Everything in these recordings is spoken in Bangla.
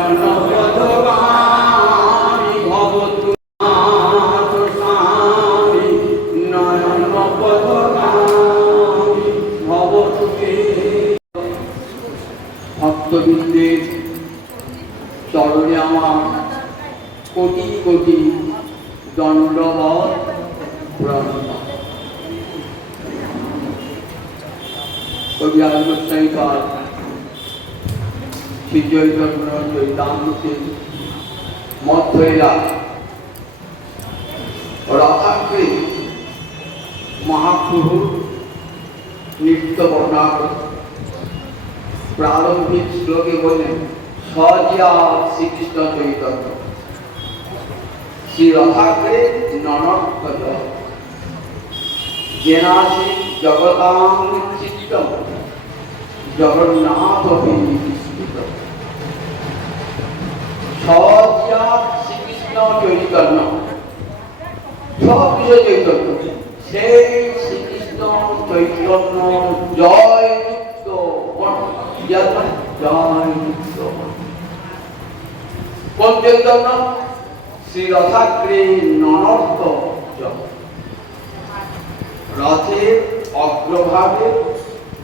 নয়ন পথগামী ভবতুনাথ স্বামী নয়ন পথগামী ভবতুকে। ভক্তবৃন্দের চরণে আমার কোটি কোটি দণ্ডবৎ প্রণাম। কবি আত্মসাইকার শ্রী চৈতন্য চৈতামৃতের মধ্যেরা রথাগ্রে মহাপ্রভুর নৃত্য বর্ণনা প্রারম্ভিক শ্লোকে বলেন সজিয়া শ্রীকৃষ্ণ চৈতন্য শ্রী রথাগ্রে ননর্থজ জেনাসি জগতাং চিত্তম জগন্নাথ বিস্মৃত। সজিয়া শ্রীকৃষ্ণ চৈতন্য, সব কিছু চৈতন্য, সেই শ্রীকৃষ্ণ চৈতন্য জয় যুক্ত জয় যুক্ত। কোন চৈতন্য? শ্রী রথাগ্রে ননর্থ রথের অগ্রভাগে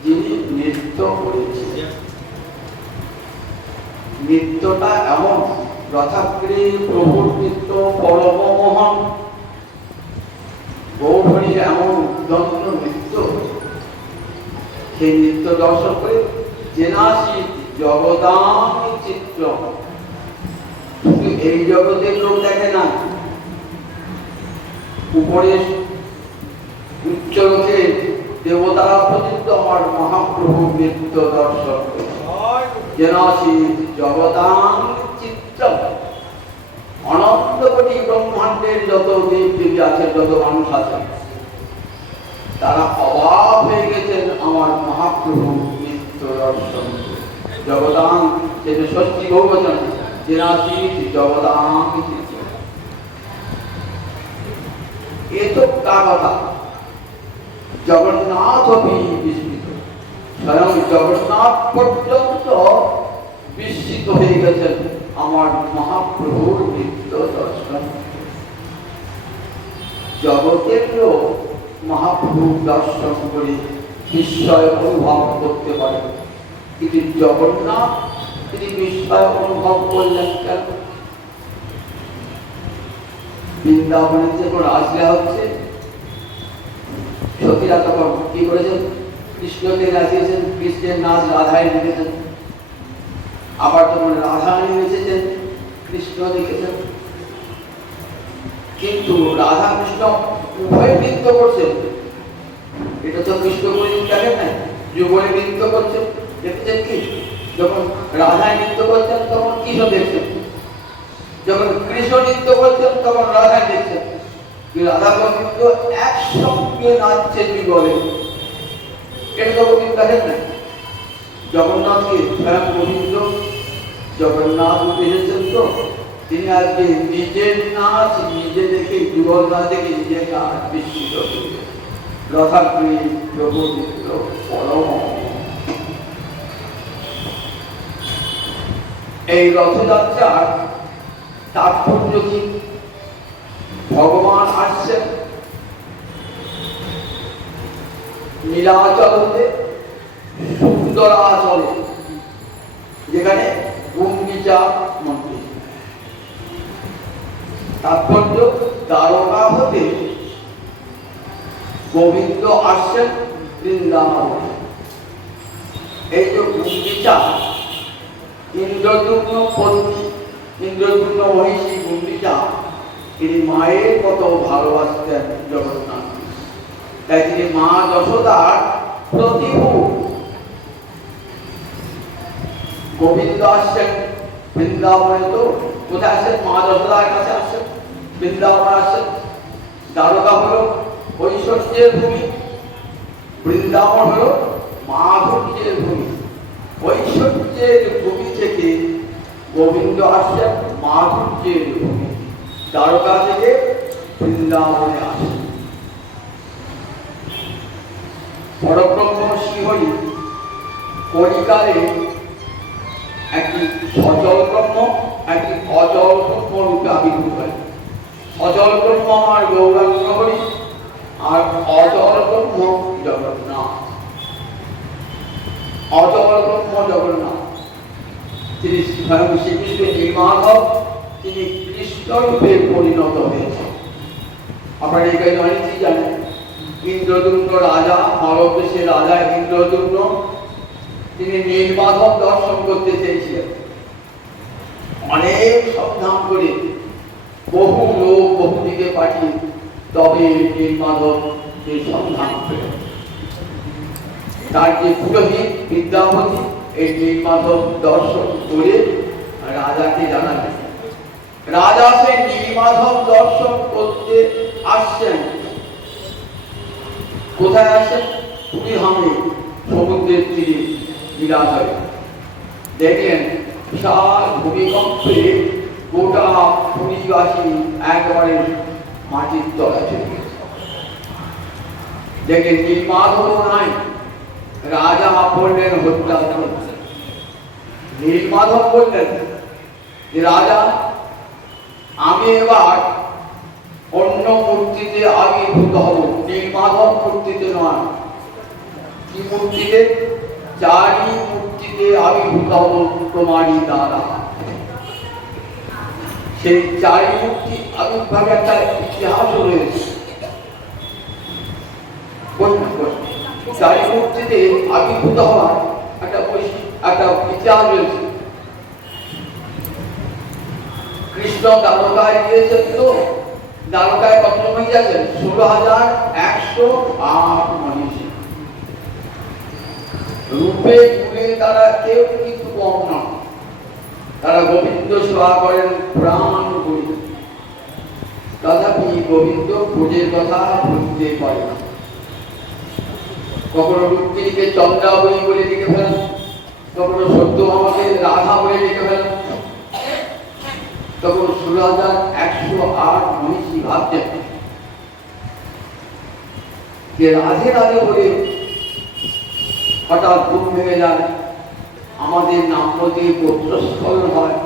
যিনি নৃত্য করেছিলেন। নৃত্যটা এমন, রথাগ্রে প্রভুর নৃত্য পরমমোহন, গৌরহরির এমন উদ্দণ্ড নৃত্য, সেই নৃত্য দর্শন করে জেনাসি জগদাং চিত্র। এই জগতের লোক দেখে না, উপরে উচ্চ লোকে দেবতারা পর্যন্ত আমার মহাপ্রভু নৃত্য দর্শন করে। জেনাসি জগদাং চিত্র। অনন্ত কোটি ব্রহ্মাণ্ডের যত দেব দেবী আছে, যত মানুষ আছে, তারা অবাক হয়ে গেছেন আমার মহাপ্রভু নৃত্য দর্শন। জগদাং সেটা ষষ্ঠী বহুবচন, জেনাসি জগদাং চিত্র। এ তো কার কথা? জগন্নাথ বিস্মিত। স্বয়ং জগন্নাথ পর্যন্ত বিস্মিত হয়ে গেছেন আমার মহাপ্রভুর নৃত্য দর্শন। জগতের লোক মহাপ্রভু দর্শন করে বিস্ময় অনুভব করতে পারে, কিন্তু জগন্নাথ তিনি বিস্ময় অনুভব করলেন কেন? বৃন্দাবনে যখন রাসলীলা হচ্ছে, সতীরা তখন কি করেছেন? কৃষ্ণকে নাচিয়েছেন, কৃষ্ণের নাচ রাধায় লিখেছেন। আবার তখন রাধারানী নেচেছেন, কৃষ্ণ লিখেছেন। কিন্তু রাধা কৃষ্ণ উভয় নৃত্য করছেন। এটা তো কৃষ্ণ বলে দেখেন না, যুগলে নৃত্য করছেন। দেখেছেন কি? যখন রাধায় নৃত্য করছেন তখন কৃষ্ণ দেখছেন, যখন কৃষ্ণ নৃত্য করছেন তখন রাধায় দেখছেন। রাধা গোবিন্দ একসঙ্গে নাচছে যুগলে, এটা তো গোবিন্দ দেখেন না। জগন্নাথকে স্বয়ং গোবিন্দ জগন্নাথ এসেছেন, তো তিনি আজকে নিজের নাচ নিজে দেখে, যুগল না দেখে নিজের নাচ বিস্মিত করলেন। রথাগ্রে প্রভু নৃত্য পরম। এই রথযাত্রার তাৎপর্য কি? ভগবান আসছেন নীলাচলতে, সুন্দরাচলে, যেখানে গুন্ডিচা মন্দির। তাৎপর্য, দ্বারকা হতে গোবিন্দ আসছেন বৃন্দাবনে। এই যে গুন্ডিচা, ইন্দ্রদ্যুম্ন পত্নী, ইন্দ্রদ্যুম্ন মহিষী গুন্ডিচা, তিনি মায়ের কত ভালোবাসতেন জগন্নাথ। তাই তিনি মা যশোদার প্রতিভু। গোবিন্দ আসছেন বৃন্দাবনে, তো কোথায় আসছেন? মা যশোদার কাছে আসছেন, বৃন্দাবনে আসছেন। দ্বারকা হলো ঐশ্বর্যের ভূমি, বৃন্দাবন হলো মাধুর্যের ভূমি। ঐশ্বর্যের ভূমি থেকে গোবিন্দ আসছেন মাধুর্যের ভূমি। দ্বারকা থেকে বৃন্দাবনে আসেন। পরব্রহ্ম শ্রীহরি কলিকালে একটি সচল ব্রহ্ম, একটি অচল ব্রহ্ম রূপে আবির্ভূত হয়। সচল ব্রহ্ম আমার গৌরাঙ্গ হরি, আর অচল ব্রহ্ম জগন্নাথ। অচল ব্রহ্ম জগন্নাথ, তিনি স্বয়ং শ্রীকৃষ্ণ নীলমাধব, তিনি কৃষ্ণ রূপে পরিণত হয়েছেন। আপনারা এখানে অনেকেই জানেন, ইন্দ্রদুম্ন রাজা, মালব দেশের রাজা ইন্দ্রদুম্ন, তিনি নীলমাধব দর্শন করতে চেয়েছিলেন। অনেক সন্ধান করে বহু লোক বহু দিকে পাঠিয়ে তবে নীলমাধব এই সন্ধান পেলেন। তার যে পুরোহিত বিদ্যাপতি এই নীলমাধব দর্শন করে রাজাকে জানালেন। রাজা সেই নীলমাধব দর্শন করতে আসছেন। কোথায় আসেন? পুরীধামে, সমুদ্রের তীরে বিরাজ হয়। দেখলেন বিশাল ভূমিকম্পে গোটা পুরীবাসী একবারে মাটির তলায় চলে গেছে। দেখলেন নীলমাধব নাই, রাজা বললেন হত্যা করতে। নীলমাধব বললেন যে রাজা, আমি এবার অন্য মূর্তিতে আবির্ভূত হব, নীলমাধব মূর্তিতে নয়। কি মূর্তিতে? চারি মূর্তিতে আবির্ভূত হব তোমারই দ্বারা। সেই চারি মূর্তি আবির্ভাবে একটা ইতিহাস রয়েছে। চারি মূর্তিতে আবির্ভূত হওয়ার একটা ইতিহাস রয়েছে। কৃষ্ণ দ্বারকায় গিয়েছেন, তো দ্বারকায় কত মহিষ আছেন? 16,108 মহিষী। রূপে গুণে তারা কেউ কিন্তু কম নয়। তারা গোবিন্দ সেবা করেন প্রাণ করি, তথাপি গোবিন্দ ভোজের কথা বুঝতে পারে না। কখনো রুক্মিণীকে চন্দ্রাবলী বলে ডেকে ফেলেন, কখনো সত্যভামাকে রাধা বলে ডেকে ফেলেন, তখন 16,108 মহিষী ভাবছেন যে রাধে রাধে বলে হঠাৎ ঘুম ভেঙে যায়, আমাদের নাম প্রতি পত্রস্খলন হয়।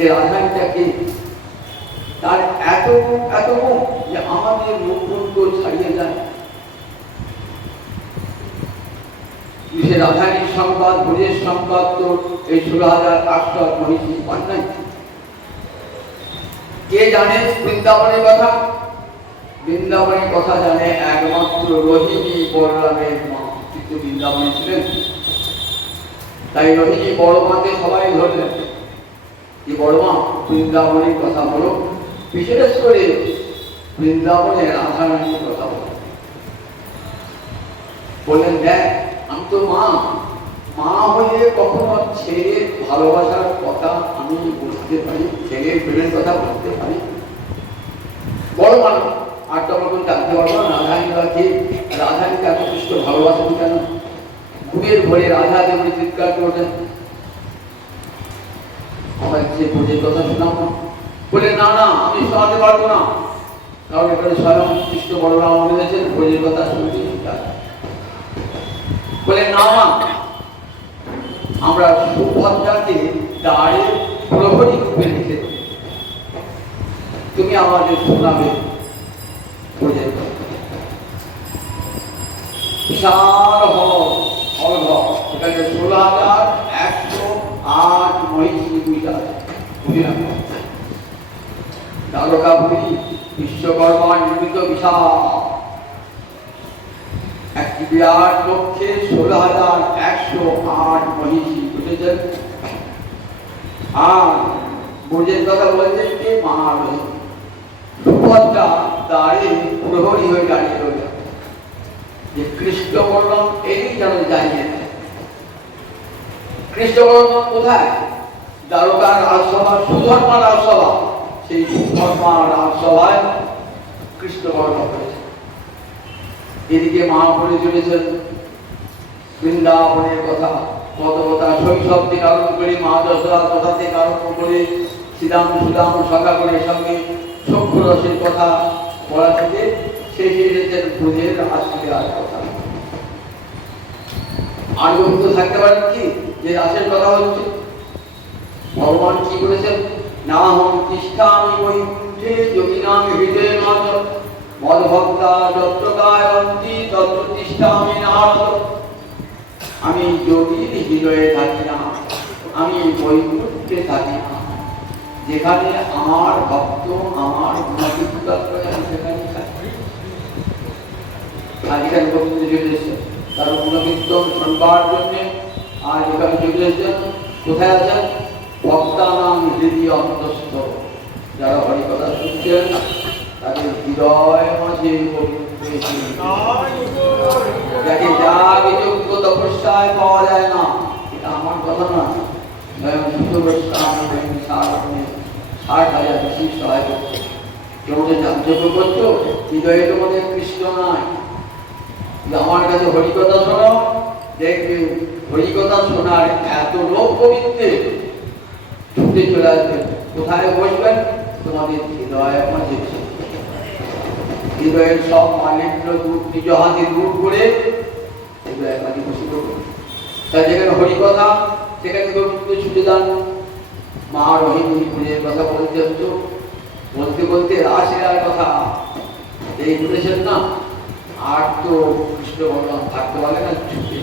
এ রাধাটাকে তার এত যে আমাদের মুখ ছাড়িয়ে যায়। সে রাধারীর সংবাদ, ভোজের সংবাদ তো এই 16,108 মহিষী পান নাই। কে জানে বৃন্দাবনের কথা? বৃন্দাবনের কথা জানে একমাত্র রোহিণী বলরামের মা, কিন্তু বৃন্দাবনে ছিলেন। তাই রোহিণী বড় মাকে সবাই ধরলেন, কি বড় মা বৃন্দাবনের কথা বলো, বিশেষ করে বৃন্দাবনের রাধারানীর কথা বলো। বললেন, দেখ আমি তো মা, মা হয়ে কখনো ছেলের ভালোবাসার কথা আমি বলতে পারি, ছেলের প্রেমের কথা বলতে পারি? বড় মানুষ আর তখন জানতে পারবো না রাধারানী কে, রাধারানীকে এত কৃষ্ণ ভালোবাসেন কেন? ঘুমের ভরে রাধা দেবী চিৎকার করছেন, আমার সে ভোজের কথা শোনাবো? বলে না না, আমি শোনাতে পারবো না, কারণ এখানে স্বয়ং কৃষ্ণ বলরাম বলেছেন ভোজের কথা শুনতে। বলে না মা, আমরা সুভদ্রাকে দ্বারে প্রহরী রূপে লিখে দেব, তুমি আমাদের শোনাবে ভোজের কথা। বিশাল হল, এখানে 16,108 মহিষী দ্বারকাপুরী বিশ্বকর্মা নির্মিত বিশাল একটি বিরাট কক্ষে 16,108 মহিষী বুঝেছেন। আর ভোজের কথা বলেছেন কে? মা রয়েছে। সুভদ্রা দ্বারে প্রহরী হয়ে দাঁড়িয়ে রয়েছে, যে কৃষ্ণ বলরাম এই যেন জানিয়ে দেয়। কৃষ্ণ বলরাম কোথায়? দ্বারকার রাজসভা, সুধর্মা রাজসভা, সেই সুধর্মা রাজসভায় কৃষ্ণ বলরাম রয়েছে। এদিকে মা বলে চলেছেন বৃন্দাবনের কথা, কত কথা, শৈশব থেকে আরম্ভ করে মা যশোদার কথা থেকে আরম্ভ করে শ্রীরাম সুদাম সখা করে সঙ্গে সভ্য রসের কথা বলা থেকে শেষে এসেছেন ভোজের আসলে আর কথা। আর গোবিন্দ থাকতে পারেন কি যে রাসের কথা হচ্ছে? ভগবান কি বলেছেন? না হম তিষ্ঠামি বৈকুণ্ঠে যোগিনাম হৃদয়ে মাত মদভক্তা যত্র গায়ন্তি তত্র তিষ্ঠামি নারদ। আমি যোগীর হৃদয়ে থাকি না, আমি বৈকুণ্ঠে থাকি না। যেখানে আমার ভক্ত আমার গুণকীর্তন করে আমি সেখানে থাকি। আর এখানে গোবিন্দ চলে এসেছে তার গুণকীর্তন শুনবার জন্যে। আর এখানে চলে এসেছেন কোথায় আছেন? ভক্তানাং হৃদয় অন্তস্থ, যারা হরিকথা শুনছেন তাদের হৃদয় মাঝে যাকে যা যোগ্য তপস্যায় পাওয়া যায় না, এটা আমার কথা না। 60,000 বেশি সহায় করছে। তোমাদের যাঞ্চল্য করছো হৃদয়ে তোমাদের কৃষ্ণ নাই। আমার কাছে হরিকথা শোনো, দেখবে হরিকথা শোনার এত লোক গোবিন্দে ছুটে চলে আসবেন। কোথায় বসবেন? তোমাদের হৃদয় মাঝে। হৃদয়ের সব মালিন্য দূর নিজ হাতে দূর করে হৃদয়ের মাঝে বসে করবেন। তাই যেখানে হরিকথা সেখানে গোবিন্দ ছুটে যান। মা রোহিণী পুজোর কথা বলতে হতো, বলতে বলতে রাসলীলার কথা এই বলেছেন না। আর তো কৃষ্ণ বলরাম থাকতে পারে না, ছুটে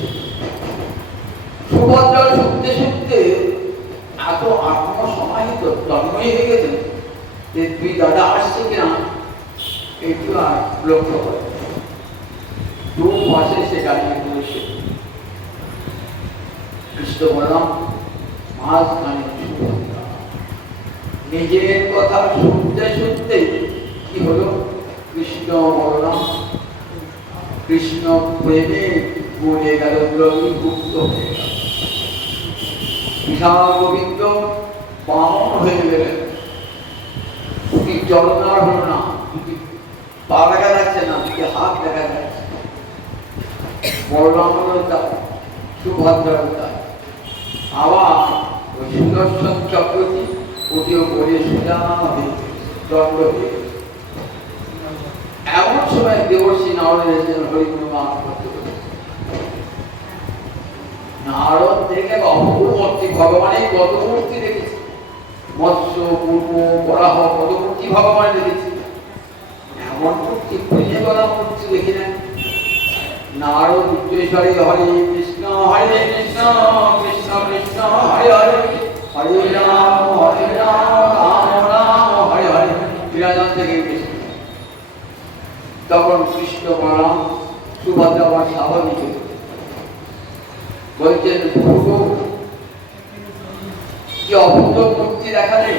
সুভদ্রা ছুটতে ছুটতে এত আত্মসমাহিত তন্ময় হয়ে গেছে যে তুই দাদা আসছে কিনা একটু আর লক্ষ্য করে। দু মাসে সে গাড়িতে করেছে। কৃষ্ণ বলরাম মাঝখানে সুভদ্রা নিজের কথা শুনতে শুনতে কি হলো? কৃষ্ণ বলরাম কৃষ্ণ প্রেমে বলে গেল, দ্রবীভূত হয়ে গেল। বিশাল গোবিন্দ বামন হয়ে গেলেন। দুটি চরণার হল না, দুটি পা দেখা যাচ্ছে না, দুটি হাত দেখা যাচ্ছে। বলরাম হল তাই, সুভদ্রার তাই। আবার ওই সুদর্শন চক্রটি ওটিও বলে সোজা হয়ে দণ্ড হয়ে গেছে। এমন সময় দেবর্ষি নারদ এসেছেন হরিগুণ গান করতে করতে। নারদ দেখে অপূর্ব মূর্তি, ভগবানের কত মূর্তি দেখেছে। মৎস্য পূর্ব বরাহ কত মূর্তি ভগবান দেখেছে। এমন মূর্তি খুঁজে করা মূর্তি দেখি না। নারদ উচ্চেশ্বরে হরে কৃষ্ণ কৃষ্ণ কৃষ্ণ হরে হরে হরে রাম রাম রাম হরে হরে বিরাজন থেকে কৃষ্ণ। তখন কৃষ্ণ বলরাম সুভদ্রা আমার স্বাভাবিক বলছেন, প্রভু কি অভূত মূর্তি দেখালে।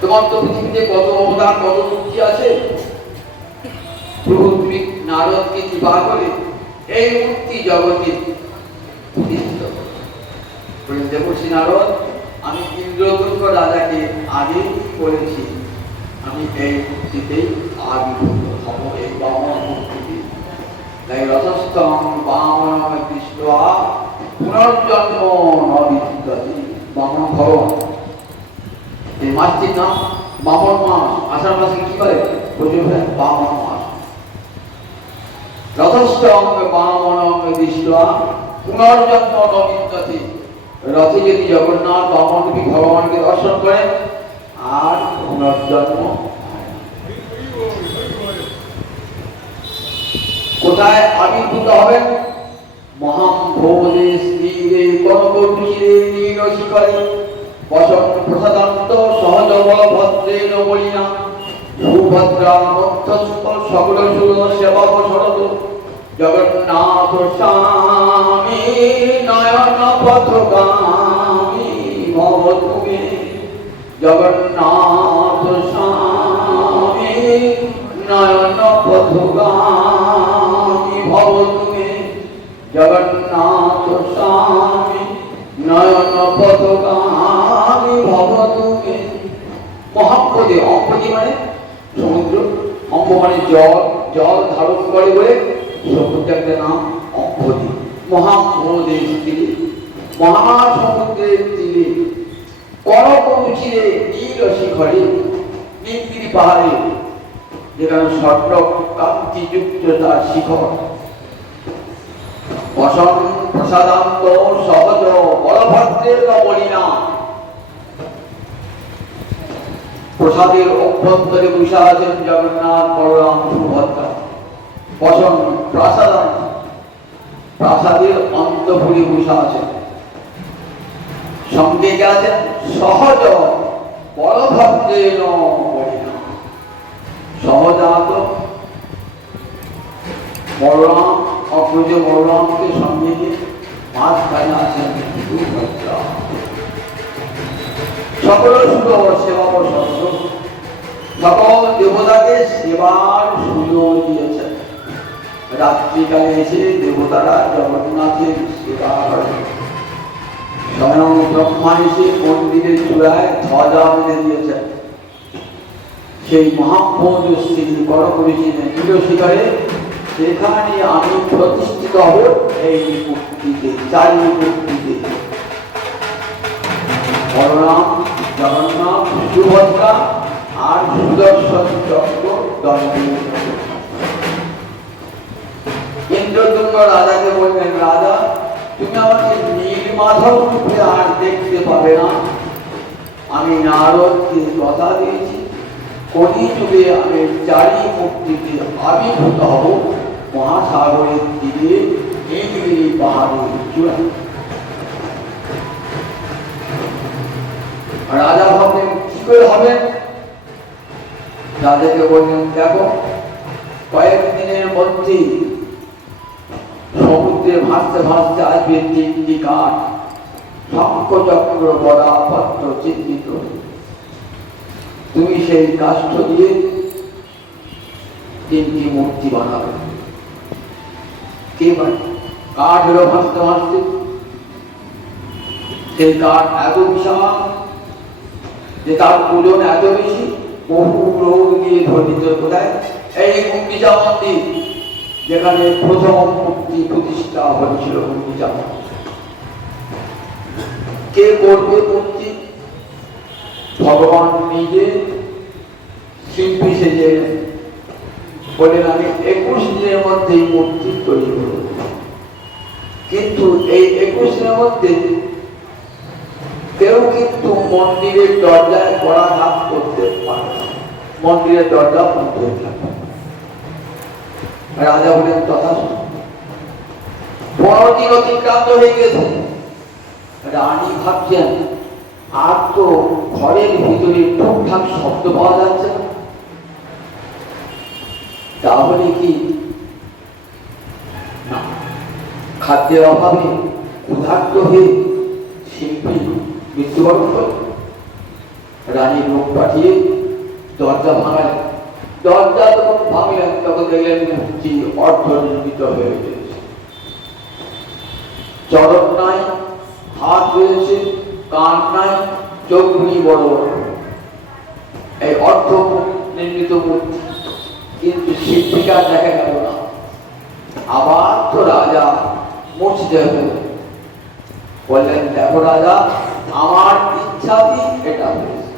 তোমার তো পৃথিবীতে কত অবদান কত মূর্তি আছে। প্রভু তুমি নারদকে কৃপা করে এই মূর্তি জগতে দেবর্ষি নারদ, আমি ইন্দ্রদুর্গ রাজাকে আগেই বলেছি আমি এই মূর্তিতেই আবির্ভূত হব, এই বামন মূর্তিতে। তাই রথস্থম বামন দৃষ্টা পুনর্জন্ম নবিদ্যতে। বামন ভগবান, এই মাসটির নাম বামন মাস। আষাঢ় মাসে কি করে? বামন মাস। রথস্থম বামন দৃষ্টা পুনর্জন্ম নবিদ্যতে। রথে যদি জগন্নাথ বামনরূপী ভগবানকে দর্শন করেন আর পুনর্জন্ম। কোথায় আবির্ভূত হবেন? মহাম্ভোজে স্থিরে কনকটুচিরে নীল শিখরে বসন প্রসাদান্ত সহজ ভদ্রেণ বলিনা সুভদ্রা মধ্যস্থ সকল সুর সেবক শরদ জগন্নাথ স্বামী নয়ন পথগামী ভব তুমি। জগন্নাথ স্বামী নয়ন পথগামী ভব তুমি। জগন্নাথ স্বামী নয়ন পথগামী ভব তুমি। মহাম্পদে, অম্পদি মানে সমুদ্র, অম্প মানে জল, জল ধারণ করে বলে সমুদ্রের একটা নাম অম্পদি। মহাম্পদের তীরে, মহাসমুদ্রের তীরে কনকরুচিরে নীল শিখরে, নীলগিরি পাহাড়ে যেখানে স্বর্ণ কান্তিযুক্ত তার শিখর। বসন প্রসাদান্ত সহজ বলভদ্রের বলিনাম। প্রসাদের অভ্যন্তরে বসে আছেন জগন্নাথ, বলরাম, সুভদ্রা। বসন প্রসাদান্ত, প্রাসাদের অন্তঃপুরে বসে আছেন। সঙ্গে গেছেন সহজ বলভদ্রের বলিনাম। সহজাত বলরাম, অগ্রজ বলরামকে সঙ্গে নিয়ে মাঝখানে আছেন সুভদ্রা। সকল সুযোগ সেবা সত্য, সকল দেবতাকে সেবার সুযোগ দিয়েছেন। রাত্রিকালে এসে দেবতারা জগন্নাথের সেবা করেন। স্বয়ং ব্রহ্মা এসে মন্দিরের চূড়ায় ধ্বজা বেঁধে দিয়েছেন। সেই মহাপ্রভু স্থিতি বড় করেছিলেন শিকারে, সেখানে আমি প্রতিষ্ঠিত হব এই মূর্তিতে, চারি মূর্তিতে। বলরাম, জগন্নাথ, সুভদ্রা আর সুদর্শন চক্র দণ্ডে। ইন্দ্রদুম্ন রাজাকে বললেন, রাজা তুমি আমাকে নীলমাধব রূপে আর দেখতে পাবে না। আমি নারদকে কথা দিয়েছি, কলিযুগে আমি চারি মূর্তিতে আবির্ভূত হব মহাসাগরের তীরে নীলগিরি পাহাড়ের চূড়ায়। রাজা ভাবলেন কি করে হবে। রাজাকে বললেন, দেখো কয়েকদিনের মধ্যে সমুদ্রে ভাসতে ভাসতে আসবে তিনটি কাঠ, শঙ্খচক্র বড়া পত্র চিহ্নিত। তুমি সেই কাষ্ঠ দিয়ে তিনটি মূর্তি বানাবে। কে বানাবে? কাঠ হলো ভাসতে ভাসতে, সেই কাঠ এত বিশাল যে তার ওজন এত বেশি, বহু লোক দিয়ে ধরিত। কোথায়? এই গুন্ডিচা মন্দির, যেখানে প্রথম মূর্তি প্রতিষ্ঠা হয়েছিল। গুন্ডিচা মন্দির কে করবে মূর্তি? ভগবান নিজে শিল্পী সেজে বলেন, আমি 21 দিনের মধ্যে এই মূর্তি তৈরি করব। কিন্তু এই 21 দিনের মধ্যে কেউ কিন্তু মন্দিরের দরজায় করাঘাত করতে পারে না, মন্দিরের দরজা বন্ধ হয়ে থাকে। রাজা বলেন, তথা 15 দিন অতিক্রান্ত হয়ে গেছে। রানী ভাবছেন, আর তো ঘরের ভিতরে টুকটাক শব্দ পাওয়া যাচ্ছে না, তাহলে কি না খাদ্যের অভাবে ক্ষুধার্ত হয়ে শিল্পী মৃত্যুবরণ করে? রানী লোক পাঠিয়ে দরজা ভাঙালেন। দরজা যখন ভাঙলেন তখন দেখলেন মূর্তি অর্ধনির্মিত হয়ে গেছে। চরণ নাই, হাত রয়েছে, কান নাই, চোখগুলি বড় বড়। এই অর্ধ নির্মিত মূর্তি, কিন্তু শিল্পীকা দেখা গেল না। আবার তো রাজা মূর্ছিত হলেন। বললেন, দেখো রাজা, আমার ইচ্ছাতেই এটা হয়েছে।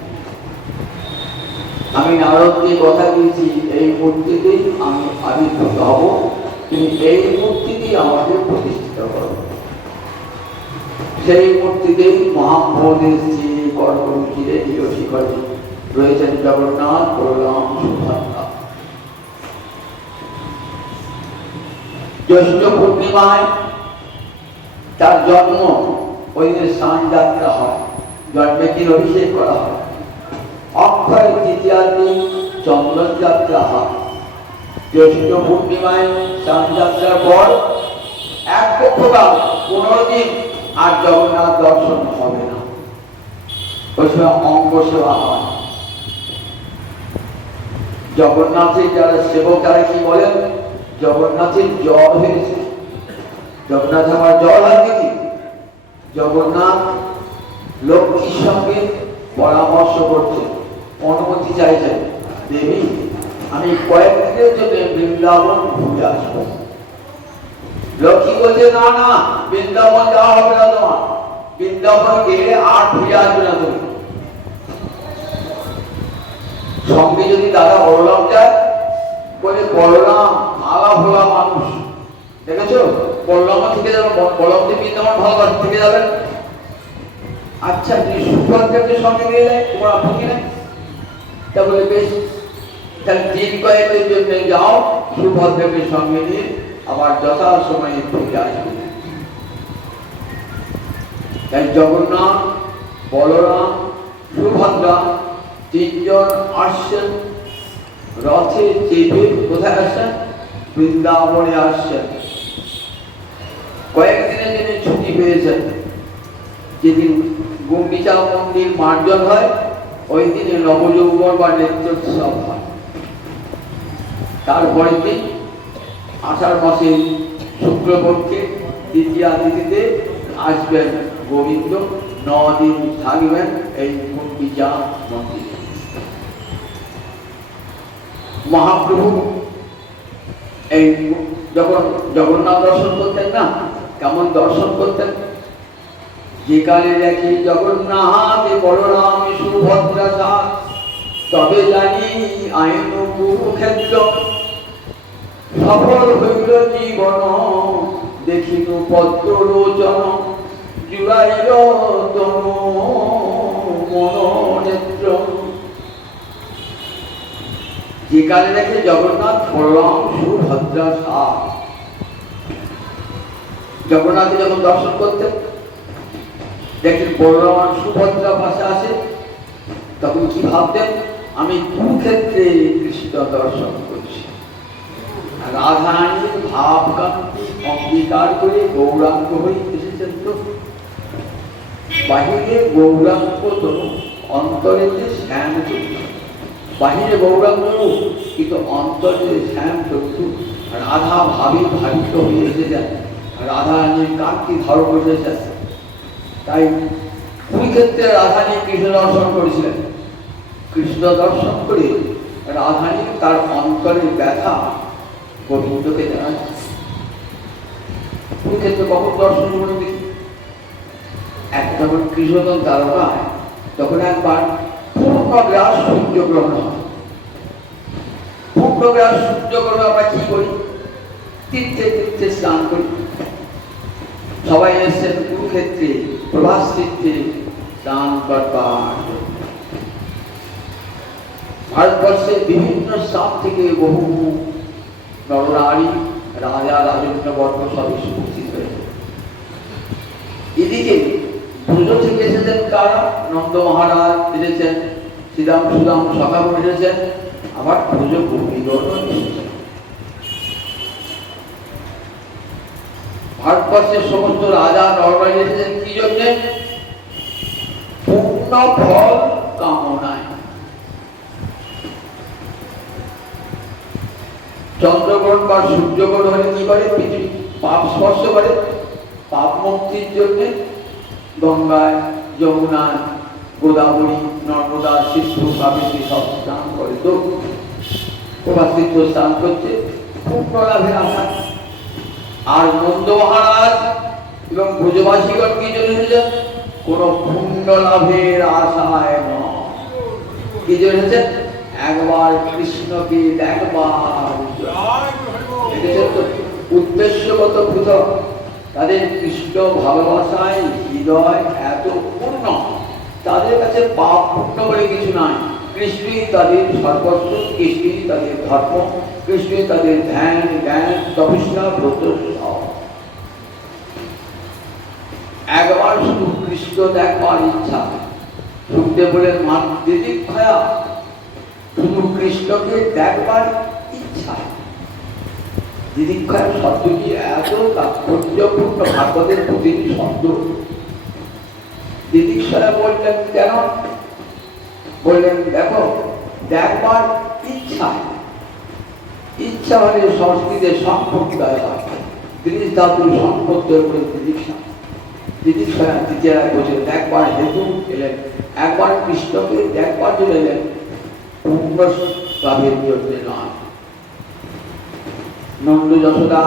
আমি নারদকে কথা দিয়েছি এই মূর্তিতেই আমি আবির্ভূত হব, তুমি এই মূর্তিতেই আমাকে প্রতিষ্ঠিত করো। সেই মূর্তিতেই মহাপ্রভুদের শ্রী কর্মরুচিরে শিখরে রয়েছেন জগন্নাথ, বলরাম, সুভদ্রা। জ্যৈষ্ঠ পূর্ণিমায় তার জন্ম, ওই দিন স্নান যাত্রা হয়, জন্মের দিন অভিষেক করা হয়। অক্ষয় তৃতীয়ার দিন চন্দন যাত্রা হয়। জ্যৈষ্ঠ পূর্ণিমায় স্নান যাত্রার পর এক পক্ষকাল 15 দিন আর জগন্নাথ দর্শন হবে না। ওই সময় অঙ্গ সেবা হয়। জগন্নাথের যারা সেবক তারা কি বলেন, জগন্নাথের জ্বর হয়েছে, জগন্নাথ আমার জ্বর হয়নি কি? জগন্নাথ লক্ষ্মীর সঙ্গে পরামর্শ করছে, অনুমতি চাইছেন, দেবী আমি কয়েকদিনের জন্য বৃন্দাবন ঘুরে আসবো। লক্ষ্মী বলছে, না না, বৃন্দাবন যাওয়া হবে না তোমার, বৃন্দাবন গেলে আর ফিরে আসবে না তুমি। সঙ্গে যদি দাদা বলরাম যায়, বলে বলরাম আগা ভোলা মানুষ, দেখেছো বলরাম থেকে যাবেন, বলরামদেব বৃন্দাবন ভাগবত থেকে যাবেন। আচ্ছা তুমি সুভদ্রাকে সঙ্গে নিয়ে যায়, তোমার আপত্তি নেই? তা বলে বেশ, তাহলে দিন কয়েকের জন্য যাও, সুভদ্রাকে সঙ্গে নিয়ে আবার যথা সময়ে ফিরে আসবে। তাই জগন্নাথ, বলরাম, সুভদ্রা তিনজন আসছেন রথে চেপে। কোথায় আসছেন? বৃন্দাবনে আসছেন। কয়েকদিনের জন্য ছুটি পেয়েছেন। যেদিন গুন্ডিচা মন্দির মার্জন হয়, ওই দিনে নবযৌবন বা নেত্রোৎসব হয়। তারপরের দিন আষাঢ় মাসের শুক্লপক্ষে দ্বিতীয়া তিথিতে আসবেন গোবিন্দ, 9 দিন থাকবেন এই গুন্ডিচা মন্দিরে। মহাপ্রভু এই যখন জগন্নাথ দর্শন করতেন না, কেমন দর্শন করতেন? যে কালে দেখি জগন্নাথ বলরাম সুভদ্রা সাথ, তবে জানি আইন কুরুক্ষেত্র, সফল হইল জীবন দেখিল পদ্ম লোচন, জুড়াইল তনু মনোনেত্র। যে কালে দেখে জগন্নাথ বলরাম সুভদ্রা সাথ, জগন্নাথকে যখন দর্শন করতেন দেখেন বলরাম আর সুভদ্রা পাশে আসে, তখন কি ভাবতেন? আমি কুরুক্ষেত্রে কৃষ্ণ দর্শন করছি। রাধারানীর ভাব কান্তি অঙ্গীকার করে গৌরাঙ্গ হয়ে এসেছেন। তো বাহিরে গৌরাঙ্গ তনু, অন্তরে যে শ্যাম চক্ষু। বাহিরে গৌরাঙ্গ কিন্তু অন্তরে শ্যাম চক্ষু। রাধা ভাবে ভাবিত হয়ে এসেছেন, রাধারানীর কান্তি ধর্ম করেছেন। তাই কুরুক্ষেত্রে রাধারানী কৃষ্ণ দর্শন করেছিলেন। কৃষ্ণ দর্শন করে রাধারানী তার অন্তরের ব্যথা গোবিন্দকে জানাচ্ছে। কুরুক্ষেত্রে কখন দর্শন করে দেখি? যখন কৃষ্ণতন তারকায়, তখন একবার পূর্ণগ্রাস সূর্যগ্রহণ হয়। পূর্ণগ্রাস সূর্যগ্রহণ আমরা কি করি? তীর্থে তীর্থে স্নান করি। সবাই এসেছেন কুরুক্ষেত্রে প্রভাস তীর্থে স্নান করবার। ভারতবর্ষের বিভিন্ন স্থান থেকে বহু নরনারী, রাজা, রাজন্যবর্গ সব উপস্থিত হয়েছে। এদিকে ব্রজ থেকে এসেছেন কারা? নন্দ মহারাজ এসেছেন, শ্রীরাম সুদাম সখাগণ এসেছেন, আবার ব্রজ গোপীগণ এসেছেন। ভারতবর্ষের সমস্ত রাজা নরনারী এসেছেন কি জন্যে? পূর্ণ ফল কামনায়। চন্দ্রগ্রহণ বা সূর্যগ্রহণ হলে কি করে? পৃথিবী পাপ স্পর্শ করে। পাপ মুক্তির জন্য গঙ্গায়, যমুনায়, গোদাবরী, নর্মদা, সিন্ধু, কাবেরী সব স্নান করে। তো প্রভাসিত স্নান করছে পূর্ণ লাভের আশা। আর নন্দ মহারাজ এবং ব্রজবাসীগণ কি জন্য এসেছেন? কোন পুণ্য লাভের আশায় নয়। কি জন্য এসেছেন? একবার কৃষ্ণকে দেখবার। উদ্দেশ্যগত পৃথক, তাদের কৃষ্ণ ভালোবাসায় হৃদয় এত পূর্ণ, তাদের কাছে পাপ পুণ্য বলে কিছু নাই। কৃষ্ণই তাদের সর্বস্ব, কৃষ্ণই তাদের ধর্ম, কৃষ্ণই তাদের ধ্যান, জ্ঞান, তপস্যা, ব্রত সব। একবার শুধু কৃষ্ণ দেখবার ইচ্ছা। শুনতে বলেন মা দিদি খায়া, শুধু কৃষ্ণকে দেখবার ইচ্ছা। দিদিক্ষার শব্দটি এত তাৎপর্যপূর্ণ, ভাগবতের প্রতিটি শব্দ। দিদিক্ষরা বললেন কেন? বললেন দেখো, দেখবার ইচ্ছা। ইচ্ছা হলে সংস্কৃতে সম্পর্কিদায় হয়। তিরিশ ধাতুর সম্পত্তি করে দিদিক্ষা। দিদিক্ষরা দ্বিতীয়রা বলছেন দেখবার হেতু এলেন, একবার কৃষ্ণকে দেখবার জন্য এলেন, পূর্ণ লাভের জন্য নয়। নন্দ যশোদা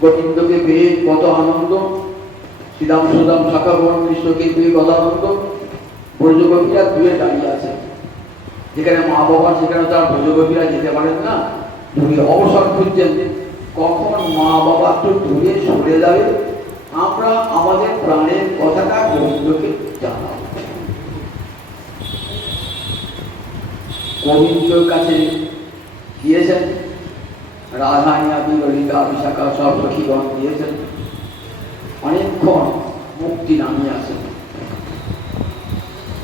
গোবিন্দকে পেয়ে কত আনন্দ, শ্রীরাম সুদাম সখাগণ কৃষ্ণকে পেয়ে কত আনন্দ। ব্রজগোপীরা দূরে দাঁড়িয়ে আছে, যেখানে মা বাবা সেখানে তার ব্রজগোপীরা যেতে পারেন না, যদি অবসর খুঁজছেন কখন মা বাবা একটু দূরে সরে যাবে, আমরা আমাদের প্রাণের কথাটা গোবিন্দকে জানাবো। গোবিন্দর কাছে গিয়েছেন, রাধানিয়া বিললিতা বিশাখা সব সখীগণ দিয়েছেন। অনেকক্ষণ মুক্তি নামিয়ে আসেন,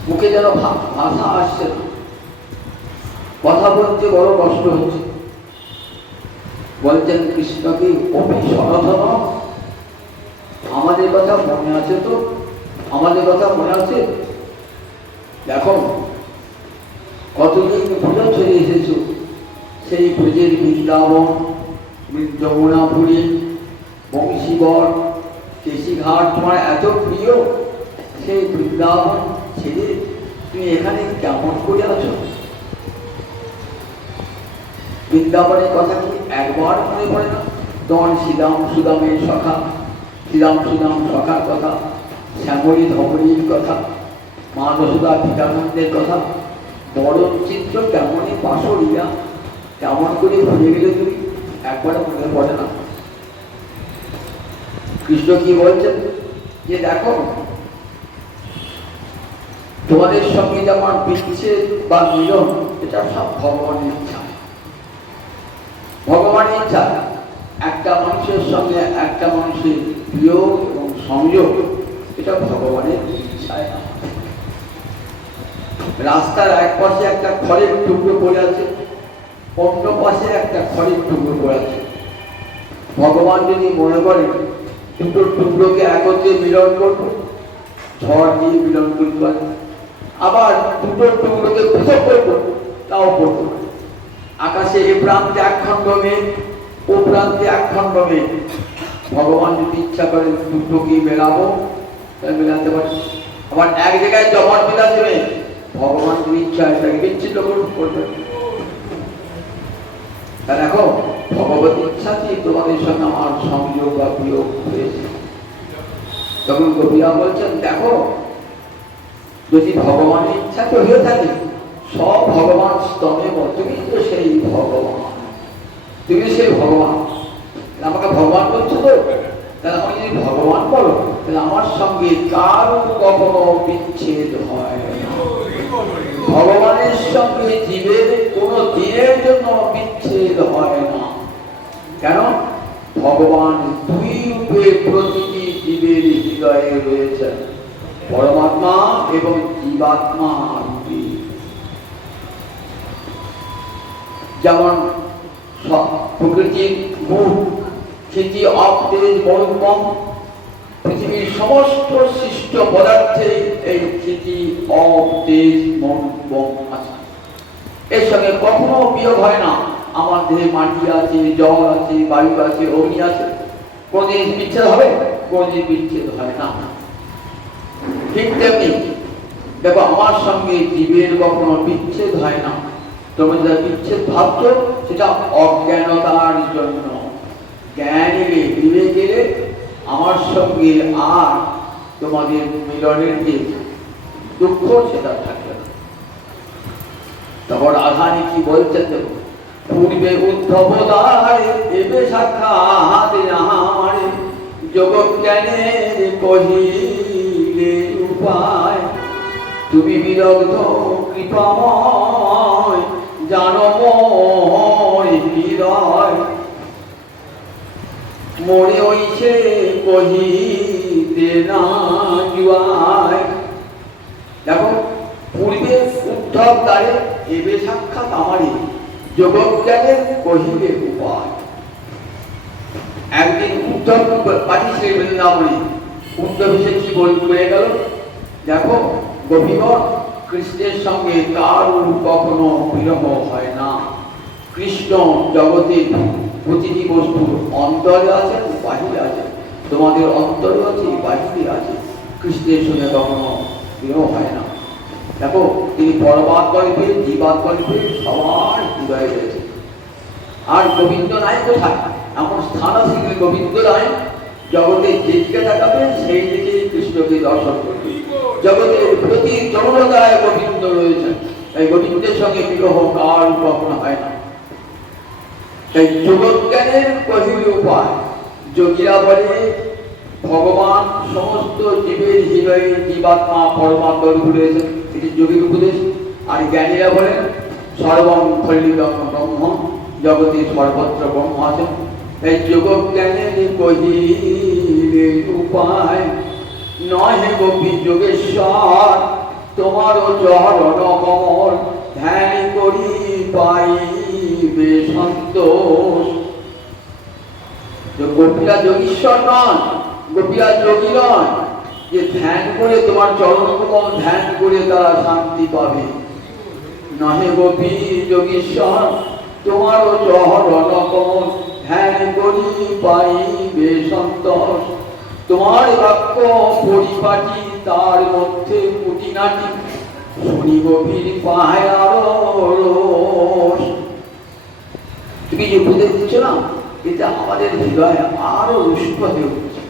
মুখে যেন ভাষা আসছে না, কথা বলতে বড় কষ্ট হচ্ছে। বলছেন কৃষ্ণ কি অপি সনাতন, আমাদের কথা মনে আছে তো? আমাদের কথা মনে আছে? দেখো কতদিন ভুলে চলে এসেছো, সেই ব্রজের বৃন্দাবন, যমুনাপুরী, বংশীবর, কেশিঘাট তোমার এত প্রিয়, সেই বৃন্দাবন ছেড়ে তুমি এখানে কেমন করে আছো? বৃন্দাবনের কথা কি একবার মনে পড়ে না? তোমার শ্রীরাম সুদামের সখা, শ্রীরাম সুদাম সখার কথা, শ্যামলী ধমলীর কথা, মা যশোদা পিতানন্দের কথা, বড় চিত্র কেমনই পাশরিয়া, কেমন করে ভুলে গেলে তুমি, একবার মনে পড়ে না? কৃষ্ণ কি বলছেন যে দেখো তোমাদের সঙ্গে যেমন বিচ্ছেদ বা মিলন, এটা সব ভগবানের ইচ্ছা। ভগবানের ইচ্ছা একটা মানুষের সঙ্গে একটা মানুষের বিয়োগ এবং সংযোগ, এটা ভগবানের ইচ্ছায় না। রাস্তার এক পাশে একটা খড়ের টুকরো পড়ে আছে, অন্য পাশে একটা খড়ের টুকরো পড়ে আছে। ভগবান যদি মনে করেন দুটো টুকরোকে একত্রে মিলন করবো, ঝড় দিয়ে মিলন করতে পারে, আবার দুটো টুকরোকে পৃথক করবো, তাও করতে পারে। আকাশে এ প্রান্তে এক খণ্ড মেঘ, ও প্রান্তে এক খণ্ড মেঘ, ভগবান যদি ইচ্ছা করেন দুটোকে মেলাবো, তাই মেলাতে পারে। আবার এক জায়গায় জমাট মেলাতে মেঘ, ভগবান যদি ইচ্ছা হয় তাকে বিচ্ছিন্ন করবে। তা দেখো ভগবত ইচ্ছা কি তোমাদের সঙ্গে আমার সংযোগ বা বিয়োগ হয়েছে। তখন গোপীরা বলছেন দেখো যদি ভগবানের ইচ্ছা তো হয়ে থাকে, সব ভগবান স্তমে তুমি তো সেই ভগবান, তুমি সেই ভগবান। আমাকে ভগবান বলছো তো, তাহলে আমাকে যদি ভগবান বলো, তাহলে আমার সঙ্গে কারো কখনো বিচ্ছেদ হয় না। ভগবানের সঙ্গে জীবের কোনো দিনের জন্য বিচ্ছেদ হয় না। কেন? ভগবান দুই রূপে প্রতিটি জীবের হৃদয়ে রয়েছেন, পরমাত্মা এবং জীবাত্মা রূপে। যেমন প্রকৃতির মুখ ক্ষিতি অপ তেজ মরুকম, পৃথিবীর সমস্ত সৃষ্ট পদার্থে এই ক্ষিতি অপ তেজ মরুকম আছে, এর সঙ্গে কখনো বিয়োগ হয় না। আমার দেহে মাটি আছে, জল আছে, বায়ু আছে, অগ্নি আছে, কোনদিন বিচ্ছেদ হবে? কোনদিন বিচ্ছেদ হয় না। ঠিক তেমনি দেখো আমার সঙ্গে জীবের কখনো বিচ্ছেদ হয় না। তোমরা যেটা বিচ্ছেদ ভাবছো সেটা অজ্ঞানতার জন্য। জ্ঞান এলে বিবেক এলে আমার সঙ্গে আর তোমাদের মিলনের যে দুঃখ সেটা থাকবে না। তখন রাধারানী কি বলছেন দেখো, পূর্বে উদ্ধব দ্বারে এবে সাক্ষাৎ আমারে, যোগ জ্ঞানের কহিলে উপায়, তুমি বিরগ্ধ কৃপাময়, জানো মোর হৃদয়, মোরে হইছে কহিতে না জুয়ায়। দেখো পূর্বে উদ্ধব দ্বারে এবে সাক্ষাৎ আমারে, যোগজ্ঞানের কহিলে উপায়। একদিন উদ্ধব পাঠিয়েছে বৃন্দাবনে, উদ্ধব এসে কি বলে গেল, দেখো গোপীগণ কৃষ্ণের সঙ্গে কারোর কখনো বিরহ হয় না। কৃষ্ণ জগতের প্রতিটি বস্তুর অন্তরে আছেন, বাহিরে আছে, তোমাদের অন্তরে আছে, বাহিরে আছে, কৃষ্ণের সঙ্গে কখনো বিরহ হয় না। দেখো তিনি পরমাৎ গল্পে জীবাৎ গল্পে সবার হৃদয়ে রয়েছে। আর গোবিন্দ নাই কোথায়? এমন স্থান আছে গোবিন্দ নাই, জগতে যেদিকে তাকাবে সেই দিকে কৃষ্ণকে দর্শন করবে। জগতের প্রতি জনতায় গোবিন্দ রয়েছেন, তাই গোবিন্দের সঙ্গে বিরহ কার কখনো হয় না। তাই যোগজ্ঞানের কহিল উপায়। যোগীরা বলে ভগবান সমস্ত জীবের হৃদয়ে জীবাত্মা পরমাত্মা রূপ রয়েছে, এটি যোগীর উপদেশ। আর জ্ঞানীরা বলেন সর্বং খণ্ডিতং ব্রহ্ম, জগতে সর্বত্র ব্রহ্ম আছে। তাই যোগজ্ঞানের কহিলে উপায়, নহে গোপী যোগেশ্বর তোমারও চরণ কমল, ধ্যান করি পাইবে সন্তোষ। গোপীরা যোগীশ্বর নন, গোপীরা যোগী নয়, যে ধ্যান করে তোমার চরণ কমল ধ্যান করে তারা শান্তি পাবে। নহে গোপী যোগীশ্বর তোমারও চরণ কমল, ধ্যান করি পাইবে সন্তোষ। তোমার বাক্য পরিপাটি তার মধ্যে কুটিনাটি, শুনি গভীর পায় আরো রোষ। তুমি যে উপদেশ দিচ্ছ না, এটা আমাদের হৃদয়ে আরো রুষ্ট হয়ে উঠছে,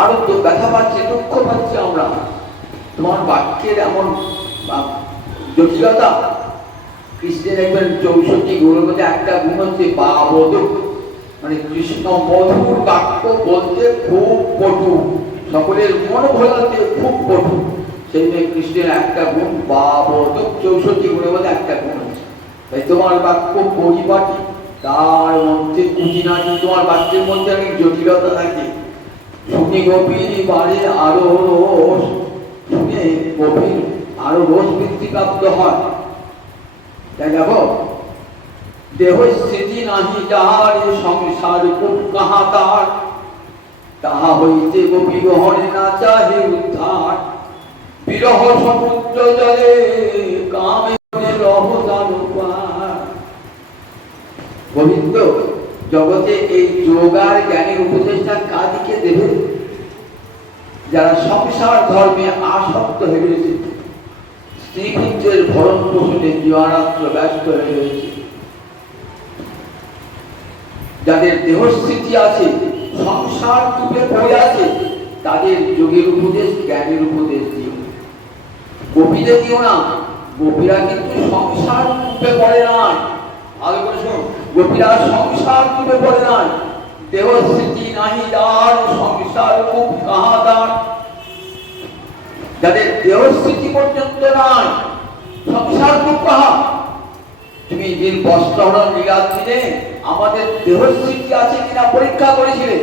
আরো তো ব্যথা পাচ্ছে, দুঃখ পাচ্ছে আমরা। তোমার বাক্যের এমন জটিলতা। কৃষ্ণের একবার 64 গুণের মধ্যে একটা গুণ হচ্ছে বাবদুক, মানে কৃষ্ণ মধুর বাক্য বলতে খুব পটু, সকলের মন ভোলাতে খুব পটু। সেই জন্য কৃষ্ণের একটা গুণ বাবদুক, 64 গুণের মধ্যে একটা গুণ আছে। তাই তোমার বাক্য পরিপাটি তার মধ্যে কুটিনাটি, তোমার বাক্যের মধ্যে অনেক জটিলতা থাকে। শুনে গভীর বাড়ে আরো রোষ, শুনে গভীর আরো রোষ বৃদ্ধি প্রাপ্ত হয়। তাই দেখো, দেহ স্থিতি নাহি যার, সংসার খুব কাহা তার, তাহা হইতে বিরহণে না চাহে উদ্ধার। বিরহ সমুদ্র জলে কামে রহ জানু পার। গোবিন্দ জগতে এই যোগার জ্ঞানের উপদেশটা কাদিকে দেবে? যারা সংসার ধর্মে আসক্ত হয়ে রয়েছে, স্ত্রী পুত্রের ভরণ পোষণে দিবারাত্র ব্যস্ত হয়ে রয়েছে, যাদের দেহস্থিতি আছে, সংসার ডুবে পড়ে আছে, তাদের যোগের উপদেশ জ্ঞানের উপদেশ দিও। গোপীদের দিও না, গোপীরা কিন্তু সংসার ডুবে পড়ে নাই। আগে করে শোন, গোপীরা সংসার ডুবে পড়ে নাই। দেহস্থিতি নাহি যার, সংসার খুব কাহাদার। যাদের দেহস্থিতি পর্যন্ত নাই, সংসার খুব কাহা। তুমি দিন বস্ত্রহরণ লীলার দিনে আমাদের দেহস্থিতি আছে কিনা পরীক্ষা করেছিলে,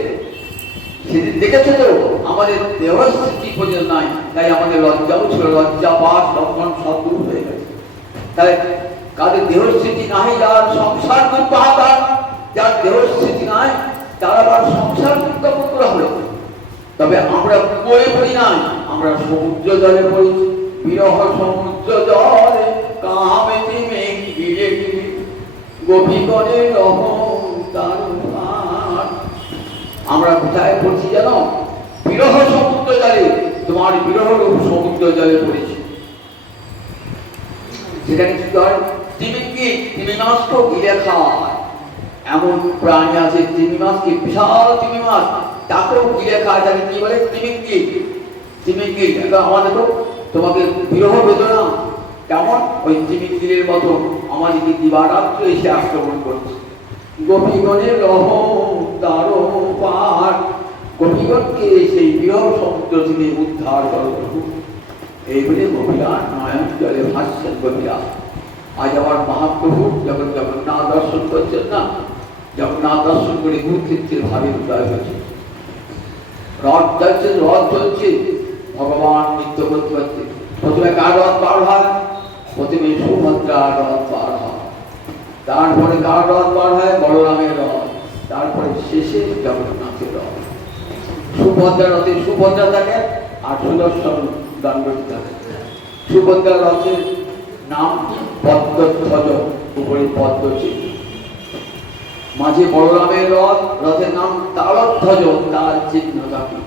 সেদিন দেখেছো তো আমাদের দেহস্থিতি পর্যন্ত নাই। তাই আমাদের লজ্জাও ছিল, লজ্জা পাঠ লক্ষণ সব দূর হয়ে গেছে। তাহলে কাদের দেহস্থিতি নাই, যার সংসার খুব কাহাদার, যার দেহস্থিতি নাই তারা আবার সংসার মুক্ত পুত্র হবে। তবে আমরা বয়ে পড়ি নাই, আমরা সমুদ্র জলে পড়েছি। বিরহ সমুদ্র জলে কামেতে মেঘ গিরে গিরে, গভীরে রহ তার। আমরা কোথায় পড়ছি জানো? বিরহ সমুদ্র জলে, তোমার বিরহ সমুদ্র জলে পড়েছি। সেখানে কি হয়? তিমি মাছকে গিলে খায়। এমন প্রাণী আছে তিমি মাছকে, বিশাল তিমি মাছ, তাকেও গিলে খায়। তাকে কি বলে? তিমিঙ্গি। আমাদের তো তোমাকে বিরহ বেদনা কেমন, ওই তিমিঙ্গির মতো আমাদেরকে দিবারাত্র এসে আক্রমণ করছে। গোপীগণের রহ তারো পার, গোপীগণকে সেই বিরহ সমুদ্র থেকে উদ্ধার করো। এই বলে গোপীরা নয়ন জলে ভাসছেন। গোপীরা আজ আমার মহাপ্রভু যখন জগন্নাথ দর্শন করছেন না, জগন্নাথ দর্শন করে গুরুক্ষেত্রের ভাবে উদয় হয়েছে। রথ যাচ্ছে, রথ চলছে, ভগবান নৃত্য করতে পারছে। প্রথমে কার রথ পার হয়? প্রথমে সুভদ্রার রথ পার হয়, তারপরে কার রথ পার হয়? বলরামের রথ, তারপরে শেষে জগন্নাথের রথ। সুভদ্রার রথে সুভদ্রা থাকে আর সুদর্শন দণ্ডটি থাকে। সুভদ্রার রথের নাম পদ্মধ্বজ, উপরে পদ্ম চিহ্ন। মাঝে বলরামের রথ, রথের নাম তালধ্বজ, তার চিহ্ন থাকে।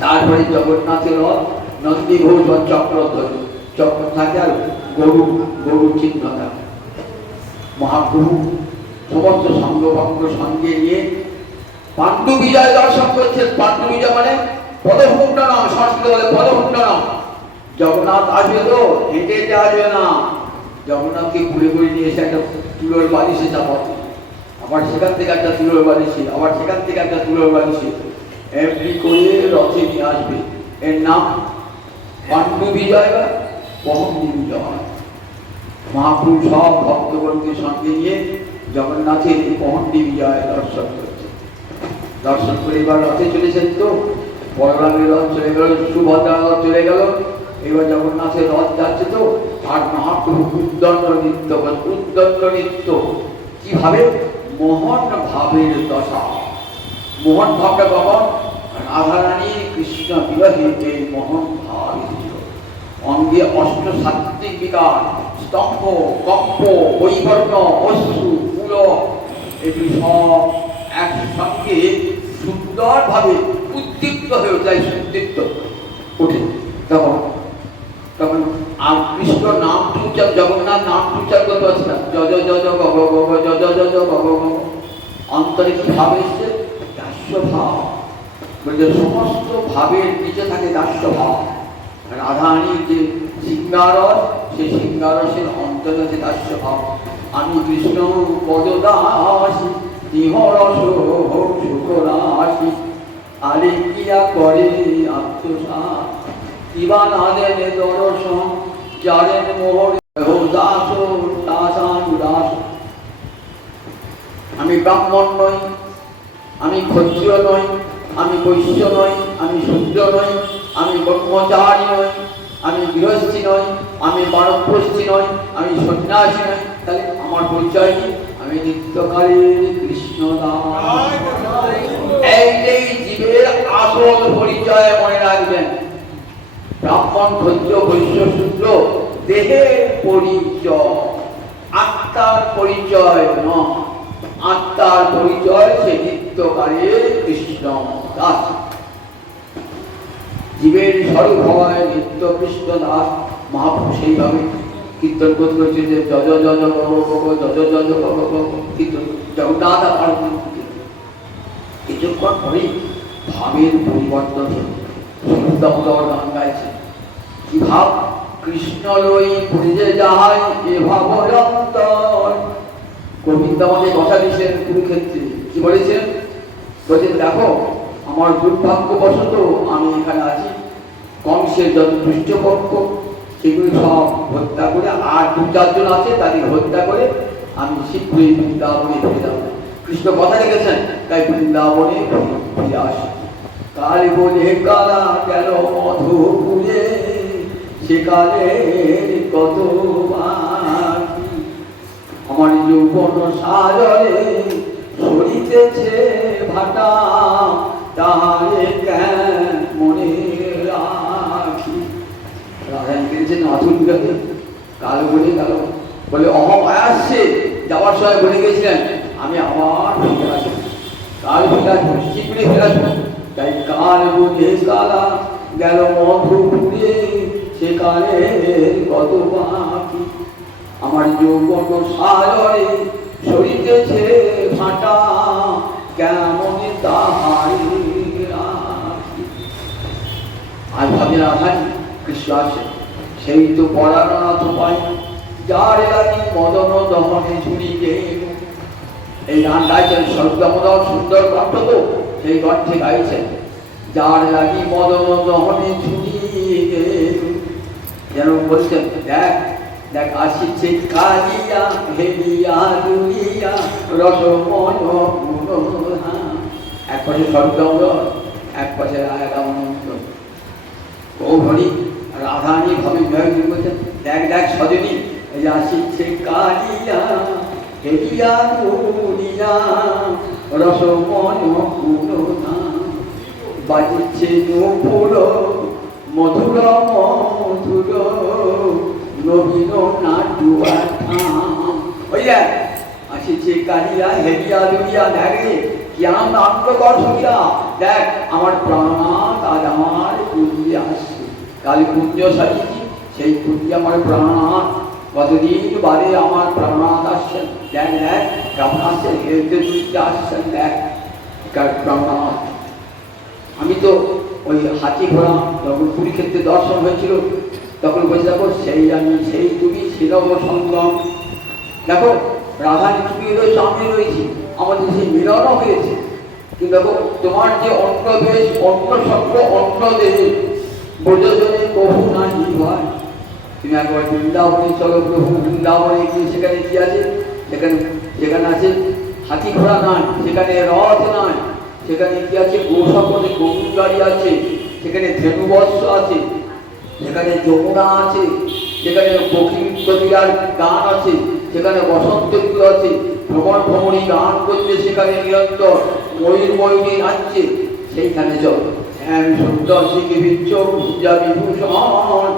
তারপরে জগন্নাথের রথ নন্দীঘোষ বা চক্রধ্বজ, চক্র থাকে, আর গরু চিহ্ন থাকে। মহাপ্রভু সমস্ত সঙ্গভঙ্গ সঙ্গে নিয়ে পাণ্ডু বিজয় দর্শন করছেন। পাণ্ডু বিজয় মানে পদমুণ্ডনম, সংস্কৃত বলে পদমুণ্ডনম। জগন্নাথ আসবে তো হেঁটে হেঁটে আসবে না, জগন্নাথকে ঘুরে ঘুরে নিয়ে এসে একটা তুলোর বালিশে চাপাতো, আবার সেখান থেকে একটা তুলোর বালিশে, আবার সেখান থেকে একটা তুলোর বালিশে এমনি করে রথে নিয়ে আসবে। এর নাম পাণ্ডু বিজয় বা পহন্ডি বিজয়। মহাপুরুষ সব ভক্তগণকে সঙ্গে নিয়ে জগন্নাথের পহন্ডি বিজয় দর্শন করছে। দর্শন করে এবার রথে চলেছেন, তো বলরামের রথ চলে গেল, সুভদ্রার রথ চলে গেল, এবার জগন্নাথের রথ যাচ্ছে। তো আর মহাপ্রভু উদ্দণ্ড নৃত্য, উদ্দণ্ড নৃত্য কিভাবে? মোহন ভাবের দশা। মোহন ভাবটা কখন? রাধারানী কৃষ্ণ বিবাহে এই মোহন ভাব অঙ্গে অষ্ট সাত্ত্বিক বিকার, স্তম্ভ, কম্প, বৈবর্ণ, অশ্রু, পুল, এগুলি সব একসঙ্গে সুন্দরভাবে উদ্দীপ্ত হয়ে যায়, সুদীপ্ত ওঠে। তখন তখন আর কৃষ্ণ নাম উচ্চার, জগন্নাথ নাম উচ্চার করতে পারছে না। জজ জজ গগ গগ জজ জজ গগ গগ। অন্তরে কি ভাব এসছে? দাস্য ভাব। বলছে সমস্ত ভাবের নিচে থাকে দাস্য ভাব। রাধারানীর যে সিংহারস, সেই সিংহারসের অন্তরে আছে দাস্য ভাব। আমি কৃষ্ণ পদদাসী, নিহরস শুকরাশি, আরে কিয়া করে আত্মসাৎ, দিবান আদেন দর্শন, জারেন মোহর দাস দাসানুদাস। আমি ব্রাহ্মণ নই, আমি ক্ষত্রিয় নই, আমি বৈশ্য নই, আমি শূদ্র নই, আমি ব্রহ্মচারী নই, আমি গৃহস্থী নই, আমি বানপ্রস্থী নই, আমি সন্ন্যাসী নই। তাহলে আমার পরিচয় কি? আমি নিত্যকালীন কৃষ্ণদাস। এই জীবের আসল পরিচয় মনে রাখবেন। ব্রাহ্মণ, ক্ষত্রিয়, বৈশ্য, শূদ্র দেহের পরিচয়, আত্মার পরিচয় নয়। আত্মার পরিচয় সে নিত্যকালের কৃষ্ণ দাস। জীবের স্বরূপ হওয়ায় নিত্য কৃষ্ণ দাস। মহাপুরুষ সেইভাবে কীর্তন করতে হচ্ছে যে জজ জজ গগ গগ জজ জজ গগ গগ। কীর্তন জগন্নাথ আর কিছুক্ষণ পরেই ভাবের পরিবর্তন হল। দামোদর গান গাইছে, কি ভাব? কৃষ্ণ লই পুরিজে যাহাই এ ভাব অন্তর। গোবিন্দ আমাদের কথা দিয়েছেন কুরুক্ষেত্রে, কি বলেছেন? বলছেন দেখো আমার দুর্ভাগ্যবশত আমি এখানে আছি, কংসের যত দুষ্টপক্ষ সেগুলি সব হত্যা করে, আর দু চারজন আছে তাদের হত্যা করে আমি শীঘ্রই বৃন্দাবনে ফিরে যাব। কৃষ্ণ কথা রেখেছেন, তাই বৃন্দাবনে ফিরে আসি। কাল বলে কালা গেল মধুপুরে, সেকালে কত বাকি, আমার যৌবন সাজরে সরিতেছে ভাটা, তাহারে কেন মনে রাখি। রাধারানী গেছেন আতুল বিরাতে, কাল বলে গেল, বলে অহম আসছে, যাওয়ার সময় বলে গেছিলেন আমি আবার ফিরে আসবো, কাল ফিরে আসবো, শীঘ্রই ফিরে আসবো। তাই কাল বলে কালা গেল মধুপুরে, সেকালে কত বাকি, আমার যৌবন সাজরে সরিতেছে ভাটা, কেমন তাহারে রাখি। আর ভাবে রাধারানী কৃষ্ণ আছে, সেই তো পরাণনাথ পাই, যার লাগি মদন দহনে ঝুড়ি গেল। এই গান গাইছেন স্বরূপদামোদর, সুন্দর কণ্ঠ তো, সেই কণ্ঠে গাইছেন যার লাগি মদন দহনে ঝুড়ি গেল। যেন বলছেন দেখ দেখ আসিছে কালিয়া হেলিয়া দুলিয়া রসমন পুনহা। এক পাশে স্বরূপদামোদর, এক পাশে রাধারানন্দ। ও ভরি রাধারানী ভাবে বিভাগ বলছেন দেখ দেখ সজনী, এই আসিছে কালিয়া হেলিয়া দুলিয়া রসমন পুনহা, বাজিছে নূপুর মধুর মধুর নবীন নাটুয়া ঠাম। ওই দেখ আসিছে কালিয়া হেলিয়া দুলিয়া, দেখ রে কি আনন্দ কর সুবিধা। দেখ আমার প্রাণনাথ আজ আমার কুঞ্জে আসছে, কালী কুঞ্জ সাজিয়েছি, সেই কুঞ্জে আমার প্রাণনাথ, কতদিন বাদে আমার প্রাণনাথ আসছেন। দেখ দেখ কেমন আসছেন, হেলতে দুলিতে আসছেন, দেখ প্রাণনাথ। আমি তো ওই হাতি ঘোড়া যখন কুরুক্ষেত্রে দর্শন হয়েছিল, তখন বলছে দেখো সেই আমি সেই তুমি ছিলব সঙ্গম। দেখো রাধা চুপি রয়েছে, আমি রয়েছি, আমাদের সেই মিলনও হয়েছে। কিন্তু দেখো তোমার যে অন্য দেশ, অন্য সত্য, অন্য দেহে ব্রজজনে কবু না হয়। তুমি একবার বৃন্দাবনে চলো প্রভু, বৃন্দাবনে গিয়ে সেখানে কি আছে? সেখানে আছে হাতি ঘোড়া নয়, সেখানে রথ নয়, সেখানে কি আছে? গোসকলে গরুর গাড়ি আছে, সেখানে ধেনুবৎস আছে, সেখানে যমুনা আছে, সেখানে কবিরার গান আছে, সেখানে বসন্ত ঋতু আছে, ভ্রমণ ভ্রমণী গান করছে, সেখানে নিরন্তর ময়ূরী নাচছে। সেইখানে চল শ্যাম সুন্দর শিখে বিচ্ছ পূজা বিভূষণ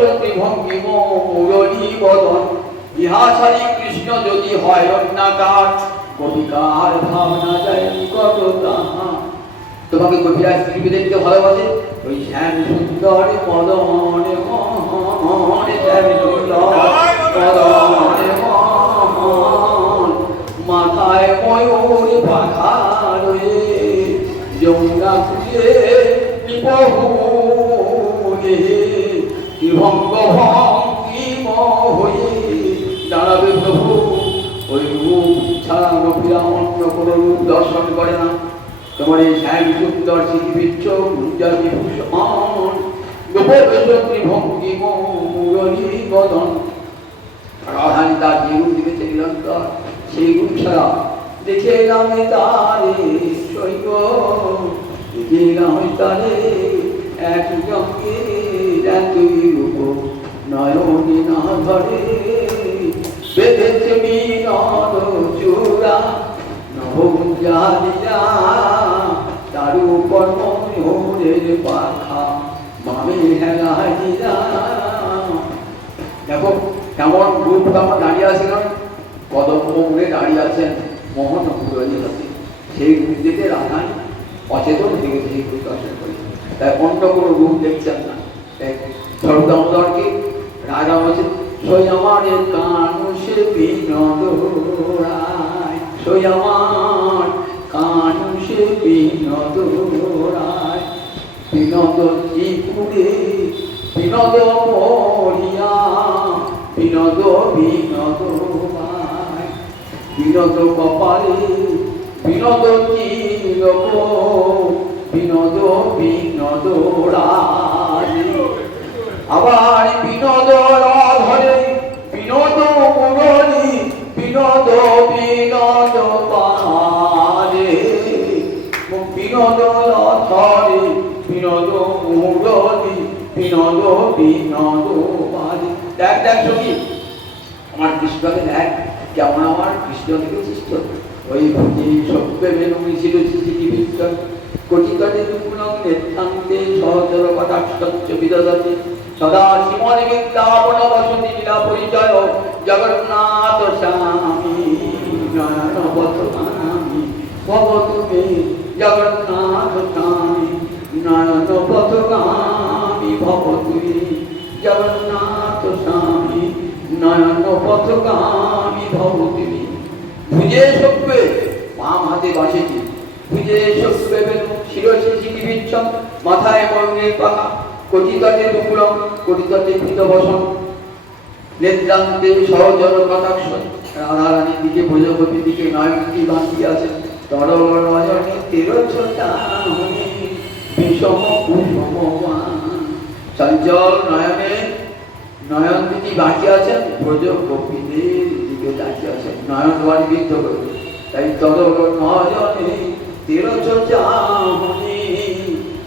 গোপী ভঙ্গিম মুরলী বদন ইহা সারি কৃষ্ণ যদি হয় অন্যাকার কবিকার ভাবনা যায় নিকট তাহা। তোমাকে কবিরাজ পৃথিবী দেখতে ভালোবাসে, ওই শ্যাম সুন্দর পদনে মনে শ্যাম সুন্দর পদনে মন মাথায় ময়ূর পাখা রয়ে যমুনা কুলে নিপহুনে ভঙ্গ ভঙ্গিম হয়ে দাঁড়াবে প্রভু। ওই রূপ ছাড়া গোপীরা অন্য কোনো রূপ দর্শন করে না। তোমার এই শ্যাম সুন্দর শিখিবিচ্ছ পূজা বিভূষণ গোপী ভঙ্গিম মুরলী বদন। রাধানী তার যে রূপ দেখেছে নিরন্তর, সেই রূপ ছাড়া দেখে নামে তারে শৈব, দেখে নামে তারে এক জঙ্গে একই রূপ নয়নে না ধরে বেঁধেছে মিনন চূড়া নবগুঞ্জা লীলা তার উপর ময়ূরের পাখা মামে হেলা হীরা। দেখো কেমন রূপ, কেমন দাঁড়িয়ে আছেন, কদম মূলে দাঁড়িয়ে আছেন মোহন মুরলী হাতে। সেই রূপ দেখে রাধানী অচেতন হয়ে গেছে সেই রূপ দর্শন করে, তাই অন্য কোনো রূপ দেখছেন না। সর্বদামোদরকে রাজা বলছে সই আমার কানুষে বিনোদ রায়, সই আমার কানুষে বিনোদ রায়, বিনোদ ত্রিপুরে বিনোদ মরিয়া বিনোদ বিনোদ রায়, বিনোদ কপালে বিনোদ তিলক বিনোদ বিনোদ রায়। আবার বিনোদ ধরে বিনোদ মুরলী বিনোদ বিনোদ পারে, বিনোদ ধরে বিনোদ মুরলী বিনোদ বিনোদ পারে। দেখ দেখ সখী আমার কৃষ্ণকে দেখ, কেমন আমার কৃষ্ণ দেখেছিস তো? ওই সত্যে বেনুমি ছিল শিশির কোটিকাটি দুগুণং নেত্রান্তে সহচর কটাক্ষচ্চ বিদধতি সদা শ্রীমন বৃন্দাবন বসতি লীলা পরিচয় জগন্নাথ স্বামী নয়ন পথগামী ভবতু মে জগন্নাথ স্বামী নয়ন পথগামী ভবতু মে জগন্নাথ স্বামী নয়ন পথগামী ভবতু মে। ভুজে শোকবে বাম হাতে বাসেছি, ভুজে শোকবে বেনু শিরসে শিখিবিচ্ছম মাথায় ময়ূরের পাখা কোটিতটে দুকুলম কোটিতটে কৃতবসন নেত্রান্তে সহজর কটাক্ষ। রাধারানীর দিকে ব্রজগোপীর দিকে নয়নটি বাঁধিয়ে আছে তর নয়নে তেরোছটা বিষম কুসুমবান। চঞ্চল নয়নে নয়ন দিকে বাঁচিয়ে আছেন ব্রজগোপীদের দিকে তাকিয়ে আছেন, নয়ন বাড়ি বিদ্ধ করে। তাই তর নয়নে তেরোছটা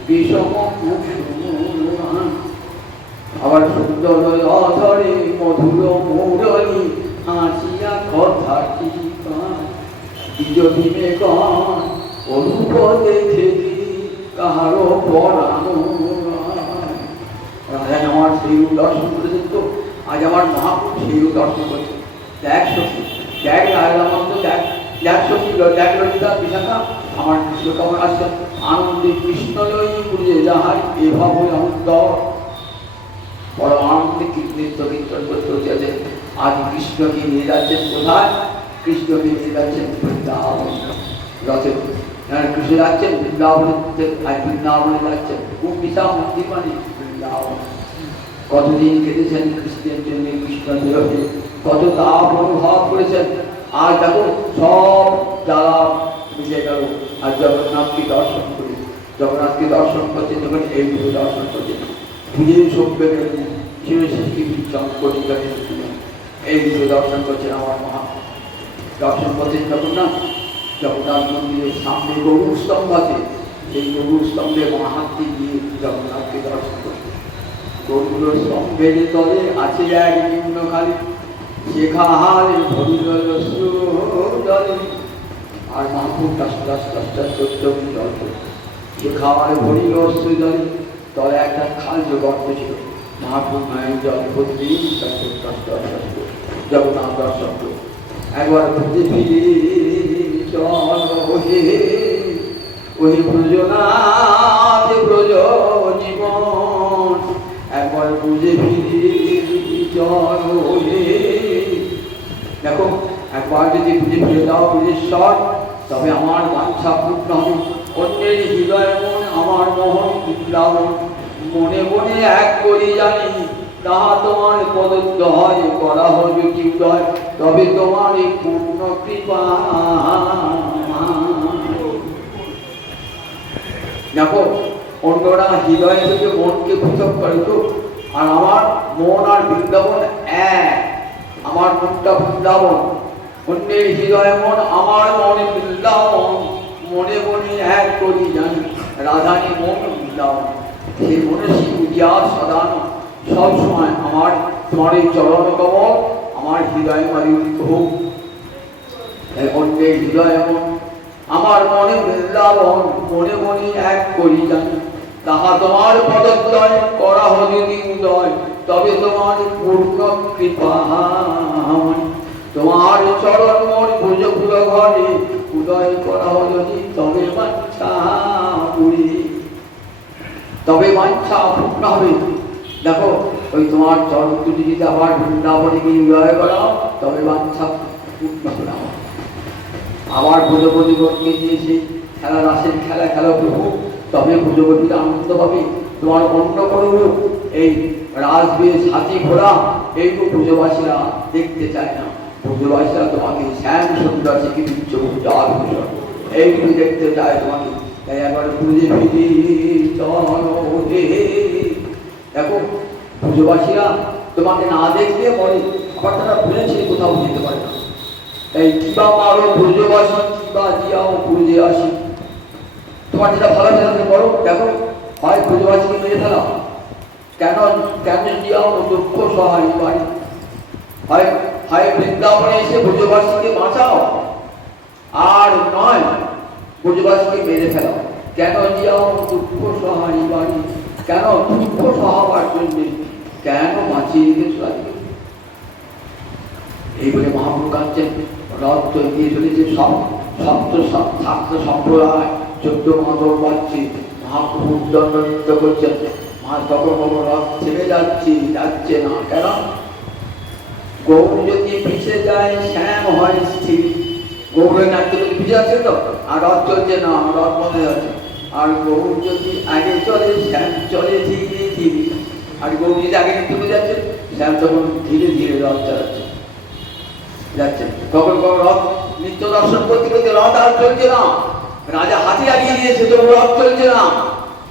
বিষম কুসুমবান। আবার সুন্দর অধরে মধুর মুরলী হাসিয়া কথা বিজে গান অরূপ দেখেছি কাহারো পরানো। রাধায় আমার সেই রূপ দর্শন করেছেন তো, আজ আমার মহাপুরুষ সেই রূপ দর্শন করেছেন। দেখ সখী দেখ রাধামন্ত, দেখ দেখ সখী দেখ ললিতা বিশাখা আমার কৃষ্ণ কেমন আসছেন আনন্দে কৃষ্ণ লই পুজে যাহার এভাব আনন্দ বড় আনন্দে কীর্তন কীর্তন করতে হচ্ছে। আজ কৃষ্ণকে নিয়ে যাচ্ছেন কোথায়? কৃষ্ণকে নিয়ে যাচ্ছেন বৃন্দাবন রথে। কৃষ্ণ যাচ্ছেন বৃন্দাবনে, বৃন্দাবনে যাচ্ছেন খুব বিশাল মন্দির মানে বৃন্দাবন। কতদিন কেটেছেন কৃষ্ণের জন্য, কৃষ্ণ বিরহে কত তাপ অনুভব করেছেন। আর দেখো সব জ্বালা মিশে গেল। আর জগন্নাথকে দর্শন করি, জগন্নাথকে দর্শন করছে যখন এই পুজো দর্শন করছে পুজো সভ্যে এই পুজো দর্শন করছেন আমার মহা। দর্শন করছেন জগন্নাথ, জগন্নাথ মন্দিরের সামনে গরু স্তম্ভ আছে, সেই গরু স্তম্ভে মহাত্মে গিয়ে জগন্নাথকে দর্শন করছে। গরুগুলোর স্তম্ভের তলে আছে এক নিম্নখালী, শেখাহার ভরিল জলে। আর মাহবুব শেখাহার ভরিল জলে, তলে একটা খাল গর্ত ছিল। মহাপুর মায়ের জল ভর্তি জগন্নাথ দর্শন করে একবার বুঝে ফিরে ওই ব্রজনাথ ব্রজ জীবন, একবার বুঝে ফিরে দেখো একবার যদি বুঝে ফিরে দাও বুঝেশ্বর, তবে আমার বাঞ্ছা পূর্ণ হবে। অন্যের হৃদয় মন আমার মোহন বৃন্দাবন, মনে মনে এক করি জানি তাহা তোমার প্রদত্ত হয়। করা হবে কি উদয়, তবে তোমার এই পূর্ণ কৃপা। দেখো অন্যরা হৃদয় থেকে মনকে পৃথক করে তো, আর আমার মন আর বৃন্দাবন এক। আমার মনটা বৃন্দাবন, অন্যের হৃদয় মন আমার মনে বৃন্দাবন, মনে মনে এক করি জানি রাধানী মন বৃন্দাবন। সেই মনসী উজিয়ার সদান সব সময় আমার তোমার এই চরণ কমল আমার হৃদয় মালিত হোক। অন্যের হৃদয় মন আমার মনে বৃন্দাবন, মনে মনে এক করি জানি তাহা তোমার পদদ্বয়। করা যদি উদয়, তবে তোমার পূর্ণ কৃপা। তোমার চরণ মন ভুজপুর ঘরে উদয় করা যদি, তবে বাঞ্ছা পুরী, তবে বাঞ্ছা পূর্ণ হবে। দেখো ওই তোমার চরণ দুটি যদি আবার বৃন্দাবনে গিয়ে উদয় করাও, তবে বাঞ্ছা পূর্ণ করা। আবার ভুজপতিগণকে নিয়ে সেই খেলা রাসের খেলা খেলা প্রভু, তবে ভুজপতিরা আনন্দ পাবে। তোমার অন্য কোনো রূপ এই রাজবেশ হাতি ঘোড়া এইটুকু পুজোবাসীরা দেখতে চায় না। পুজোবাসীরা তোমাকে শ্যাম সুন্দর শিখে দিচ্ছ এইটুকু দেখতে চায় তোমাকে। তাই একবার বুঝে ফিরি দেখো পুজোবাসীরা তোমাকে না দেখলে বলে, আবার তারা ভুলেছে কোথাও যেতে পারে না। তাই কিবা মারো ব্রজবাসী, কিবা দিয়াও পুজে আসি। তোমার যেটা ভালো লাগে বলো। দেখো হয় ব্রজবাসীকে মেরে ফেলাও, কেন কেন দিয়াও দুঃখ সহায় বাড়ি। হয় হয় বৃন্দাবনে এসে ব্রজবাসীকে বাঁচাও, আর নয় ব্রজবাসীকে মেরে ফেলাও। কেন দিয়াও দুঃখ সহায় বাড়ি, কেন দুঃখ সহাবার জন্য কেন বাঁচিয়ে রেখেছ আজকে। এই বলে মহাপ্রভু কাঁদছেন। রথ দিয়ে চলেছে সব সপ্ত ছাত্র সম্প্রদায় 14 মাদক বাজছে, মহাপ্রভু দণ্ড নৃত্য করছেন। মা তখন রথ ছেড়ে যাচ্ছে না। কেন? গৌর যদি পিছিয়ে যায় শ্যাম হয় স্থির। গৌরের নাট্য যদি পিছিয়ে যাচ্ছে তো, আর রথ চলছে না, রথ বন্ধ যাচ্ছে। আর গৌর যদি আগে চলে শ্যাম চলে ধীরে ধীরে। আর গৌর যদি আগে নৃত্য যাচ্ছে, শ্যাম তখন ধীরে ধীরে রথ চালাচ্ছে যাচ্ছে। কখন কখন রথ নিত্য দর্শন করতে করতে রথ আর চলছে না, রাজা হাতি লাগিয়ে দিয়েছে তো রথ চলছে না।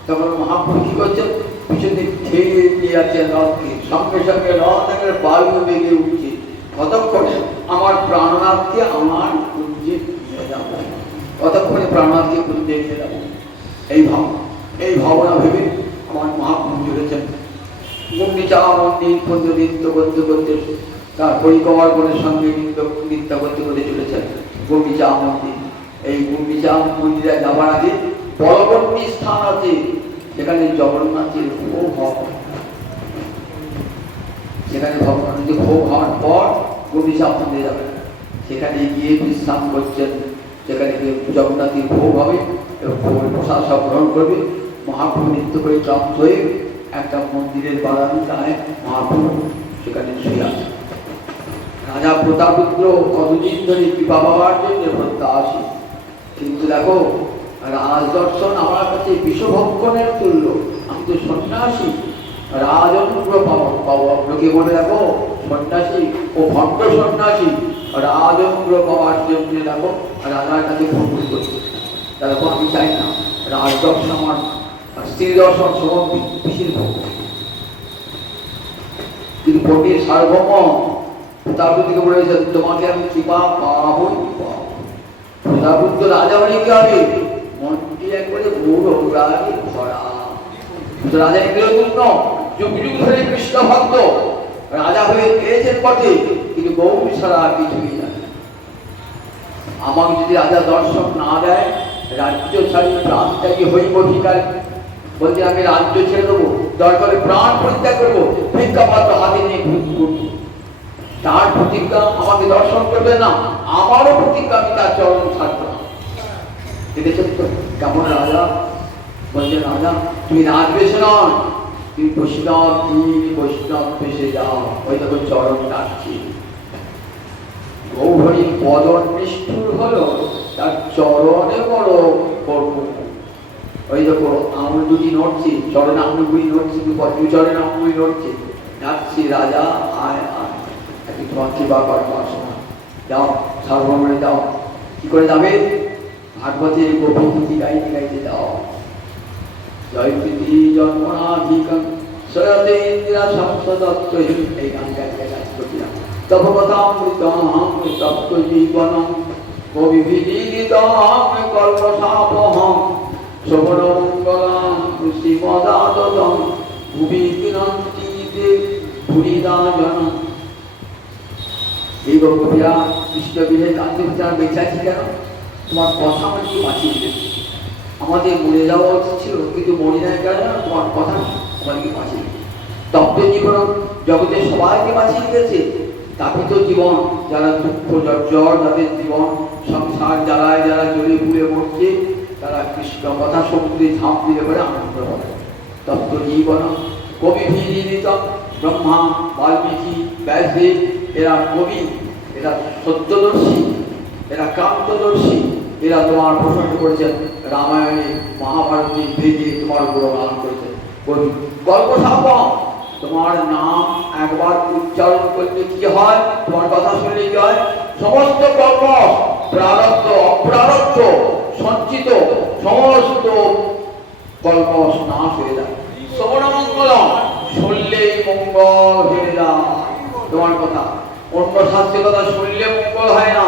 তখন মহাপ্রভু কি করছেন, পিছন দিক ঠেলে দিয়ে যাচ্ছেন রথকে। সঙ্গে সঙ্গে রথ একেবারে বায়ু বেগে উঠছে। কতক্ষণে আমার প্রাণনাথকে আমার কুঞ্জে নিয়ে যাবো, কতক্ষণে প্রাণনাথকে কুঞ্জে নিয়ে যাবো। এই ভাবনা ভেবে আমার মহাপ্রভু চলেছেন। গুন্ডিচা মন্দির পর্যন্ত নৃত্য করতে করতে, তার পরিকর্মণের সঙ্গে নৃত্য করতে করতে চলেছেন গুন্ডিচা মন্দির। এই গুন্ডিচা মন্দিরে যাবার আগে পরবর্তী স্থান আছে, সেখানে জগন্নাথের ভোগ হয়। সেখানে ভগবানের ভোগ হওয়ার পর গুন্ডিচা মন্দিরে যাবেন। সেখানে গিয়ে বিশ্রাম করছেন। সেখানে গিয়ে জগন্নাথের ভোগ হবে এবং ভোগের প্রসাদ সব গ্রহণ করবে। মহাপ্রভু নৃত্য করে ক্লান্ত হয়ে একটা মন্দিরের বারান্দায় মহাপ্রভু সেখানে শুয়ে আছে। রাজা প্রতাপরুদ্র কতদিন ধরে কৃপা পাওয়ার জন্য প্রত্যাশী, কিন্তু দেখো রাজ দর্শন আমার কাছে বিষভক্ষণের তুল্য। আমি তো সন্ন্যাসী, রাজন্গ্র পাওয়া লোকে বলে দেখো সন্ন্যাসী ও ভণ্ড সন্ন্যাসী রাজন্গ্র পাওয়ার জন্য দেখো রাজার কাছে ফোন করছে। দেখো আমি চাই না রাজদর্শন আমার স্ত্রী দর্শন সব পিছিয়ে ভোগ, কিন্তু পণ্ডিত সার্বভৌম প্রতাপকে বলেছেন তোমাকে আমি কৃপা পাবই পাবো। প্রতাপত্য রাজা হলে কি হবে? মনটি একবারে গৌর অনুরাগে ভরা। রাজা ইন্দ্রদূত যুগ যুগ ধরে কৃষ্ণ ভক্ত রাজা হয়ে পেয়েছেন বটে, কিন্তু গৌর ছাড়া কিছুই না। আমাকে যদি রাজা দর্শন না দেয় রাজ্য ছাড়ি প্রাণ ত্যাগী হইব ভিখারি। বলছে আমি রাজ্য ছেড়ে দেবো, দরকারে প্রাণ পরিত্যাগ করবো, ভিক্ষাপাত্র হাতে নিয়ে ঘুরবো। তার প্রতিজ্ঞা আমাকে দর্শন করবে না, আমারও প্রতিজ্ঞা আমি তার চরণ ছাড়বো না। দেখেছেন তো কেমন রাজা? বলছে রাজা তুমি রাজবেশে নয়, তুমি বৈষ্ণব, তুমি বৈষ্ণব বেশে যাও। ওই দেখো চরণ ডাকছি। গৌহরি পদন নিষ্ঠুর হলো, তার চরণে বড় কর্ম। ওই দেখো আঙুল দুটি নড়ছে, চরণ আঙুলগুলি নড়ছে, চরণ আঙুলগুলি নড়ছে, ডাকছি রাজা আয় আয়। একটু তোমার কৃপা করবো, আসো না, যাও সার্বভৌমে যাও। কি করে যাবে? ভাগবতের গোপী গাইতে গাইতে যাও। জয় প্রীতি জন্মনাধিকং সয়তে ইন্দিরা সংসদত্ত, এই গান গাইতে গাইতে করছিলাম। তব কথামৃতম তপ্ত জীবনম কবিভিজিতম কল্পসাপহম শোভনমঙ্গলম শ্রীমদাততম ভুবি বিনন্তিতে ভুরিদাজনম। এই গৌরবিয়া কৃষ্ণ বিহে কান্তি বিচার বেঁচেছি কেন? তোমার কথা আমাকে বাঁচিয়ে দিয়েছে। আমাদের মরে যাওয়া উচিত ছিল, কিন্তু মরি নাই কেন? তোমার কথা আমাদেরকে বাঁচিয়ে দিয়েছে। তপ্ত জীবন জগতের সবাইকে বাঁচিয়ে দিয়েছে। তাপিত জীবন যারা দুঃখ জর্জর, যাদের জীবন সংসার জ্বালায়, যারা জ্বলে পুড়ে মরছে, তারা কৃষ্ণ কথা সমুদ্রে ঝাঁপ দিলে পরে আনন্দ করে। তপ্ত জীবন কবি ভিজিত ব্রহ্মা বাল্মীকি ব্যাসদেব এরা কবি, এরা সত্যদর্শী, এরা ক্রান্তদর্শী, এরা তোমার প্রশংসা করেছেন। রামায়ণে মহাভারতে বেদে তোমার গুণগান করেছেন। কবি কল্পসাপম, তোমার নাম একবার উচ্চারণ করলে কি হয়? তোমার কথা শুনলে কি হয়? সমস্ত কর্ম প্রারব্ধ অপ্রারব্ধ সঞ্চিত সমস্ত কল্প নাশ হয়ে যায়। শ্রবণমঙ্গলম, শুনলেই মঙ্গল হয়ে যায়। তোমার কথা অন্য শাস্ত্রের কথা শুনলে মঙ্গল হয় না,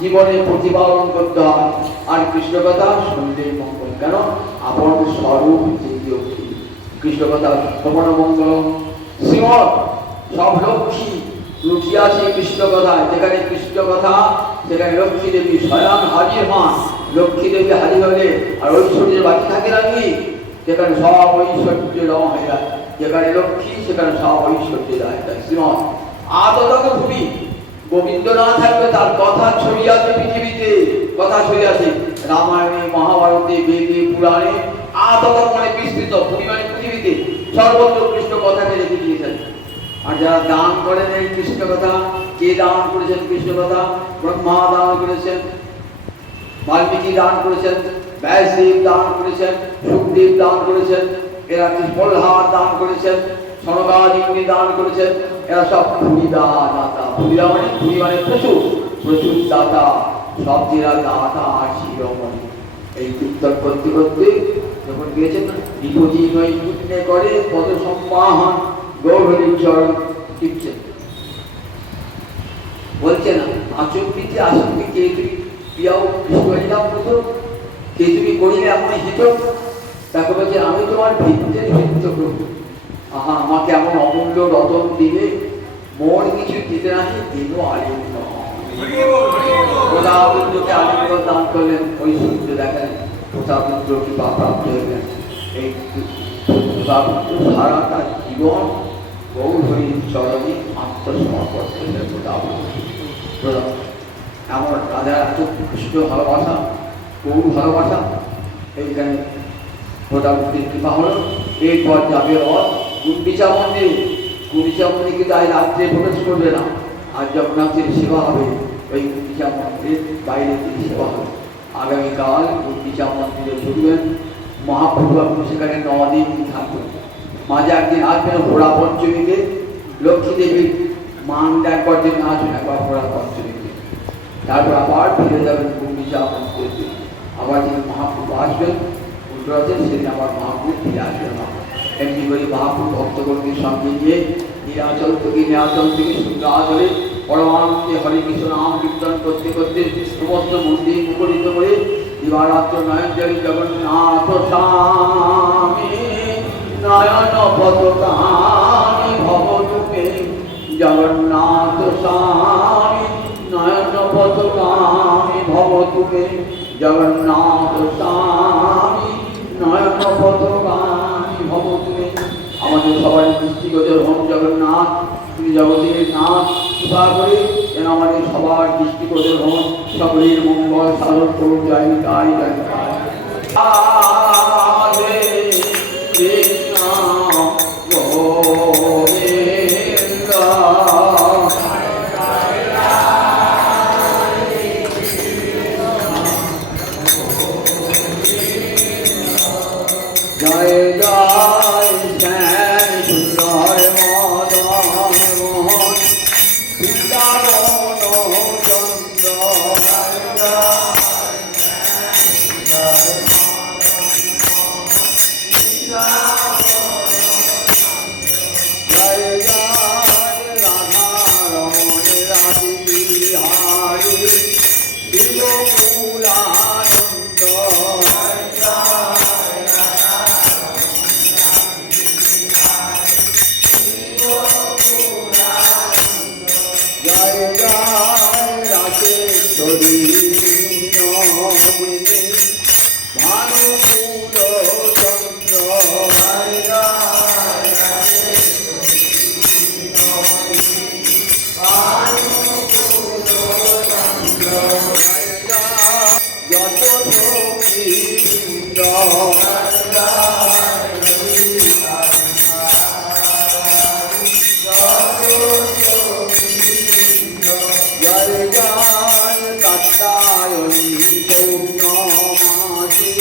জীবনে প্রতিপালন করতে হয়। আর কৃষ্ণ কথা শুনলেই মঙ্গল। কেন? আপন স্বরূপ কৃষ্ণ কথা শ্রবণমঙ্গলম। শ্রীমৎ সব লক্ষ্মী লুকিয়ে আছে কৃষ্ণ কথায়। যেখানে কৃষ্ণ কথা সেখানে লক্ষ্মী দেবী স্বয়ং হাজির হন। লক্ষ্মী দেবী হাজির হলে আর ঐশ্বর্যের বাকি থাকে নাকি? যেখানে সব ঐশ্বর্য রং হয়ে যায়। যেখানে লক্ষ্মী সেখানে সব ঐশ্বর্য যায়। শ্রীমৎ আদতক ভূমি, গোবিন্দ না থাকবে তার কথা ছড়িয়ে আছে পৃথিবীতে। কথা ছড়িয়ে আছে রামায়ণে মহাভারতে বেদে পুরাণে। আদতক মানে বিস্তৃত, ভূমি মানে পৃথিবীতে সর্বত্র কৃষ্ণ কথাকে রেখে দিয়েছেন। আর যারা দান করেন এই কৃষ্ণ কথা, কে দান করেছেন কৃষ্ণ কথা? ব্রহ্মা দান করেছেন, বাল্মীকি দান করেছেন, ব্যাসদেব দান করেছেন, সুখদেব দান করেছেন, এরা প্রহ্লাদ দান করেছেন, সনকাদিনী দান করেছেন। এরা সব ভূমিদা দাতা। ভূমিদা মানে ভূমি মানে প্রচুর, প্রচুর দাতা, সব জেলা দাতা আর শিরোমণি। এই কীর্তন করতে করতে যখন গিয়েছেন বিপদী নয় পুণ্যে করে পদ সম্মাহন গৌরহরির চরণ টিপছেন। বলছে না আচম্বিতে আসক্তি কে তুমি প্রিয়াও কৃষ্ণহরিনাম প্রথম কে তুমি করিলে এমন হিত। তাকে বলছে আমি তোমার ভিত্তের ভিত্ত করবো। আহা আমাকে এমন অমূল্য রতন দিলে মোর কিছু দিতে নাহি দিনও আলিঙ্গ। প্রতাপরুদ্রকে আলিঙ্গন দান করলেন, ওই সূর্য দেখালেন, প্রতাপরুদ্র কৃপা প্রাপ্ত হইলেন। এই প্রতাপরুদ্র সারাটা জীবন গৌরহরির চরণে আত্মসমর্পণ করলেন। প্রতাপরুদ্র এমন রাজার এত কৃষ্ণ ভালোবাসা, গৌর ভালোবাসা। এইখানে প্রতাপরুদ্রের কৃপা হলো। এরপর যাবে গুন্ডিচা মন্দির। গুন্ডিচা মন্দির কিন্তু আজ রাত্রে প্রবেশ করবে না। আর জগন্নাথের সেবা হবে ওই গুন্ডিচা মন্দিরের বাইরে তিনি সেবা হবে। আগামীকাল গুন্ডিচা মন্দিরে ঢুকবেন। মহাপ্রভু আপনি সেখানে 9 দিন থাকবেন। মাঝে একদিন আসবেন ঘোড়া পঞ্চমীতে, লক্ষ্মী দেবীর মান একবার দিন আসবেন, একবার ঘোড়া পঞ্চমীতে, তারপর আবার ফিরে যাবেন গুন্ডিচা মন্দিরে। আবার যিনি মহাপ্রভু আসবেন উত্তরাতে, সেদিন আবার মহাপ্রভু ফিরে আসবেন না। এমনি করে মহাপ্রভু ভক্তগণকে সঙ্গে নিয়ে নীলাচল থেকে সুন্দরাচলে পরমানন্দে হরে কৃষ্ণ নাম কীর্তন করতে করতে সমস্ত মন্দির মুখরিত করে দিবারাত্র নয়নজলি জগন্নাথ স্বামী নয়ন পদকানি ভবতুমে জগন্নাথ স্বামী নয়ন পদকানি ভবতুমে জগন্নাথ স্বামী নয়ন পদকানি ভবতুমে। আমাদের সবাই দৃষ্টিগোচর হন জগন্নাথ, তিনি জগতের নাথ। কৃপা করে যেন আমাদের সবার দৃষ্টিগোচর হন, সকলের মঙ্গল সাধন করুন। জয় নিতাই জয় নিতাই। রাধে কৃষ্ণ গোবিন্দ জয় জয় শ্যাম সুন্দর মদন মোহন বৃন্দাবন চন্দ্র। জয় জয় রাধা রমণ রাধি বিহারী বিগোকুলানন্দ। জয় জয় রাজেশ্বরী নন্দিনী ভানুকুল চন্দ্র। যত সখীবৃন্দ জয় জয় কাত্যায়নী পৌর্ণমাসী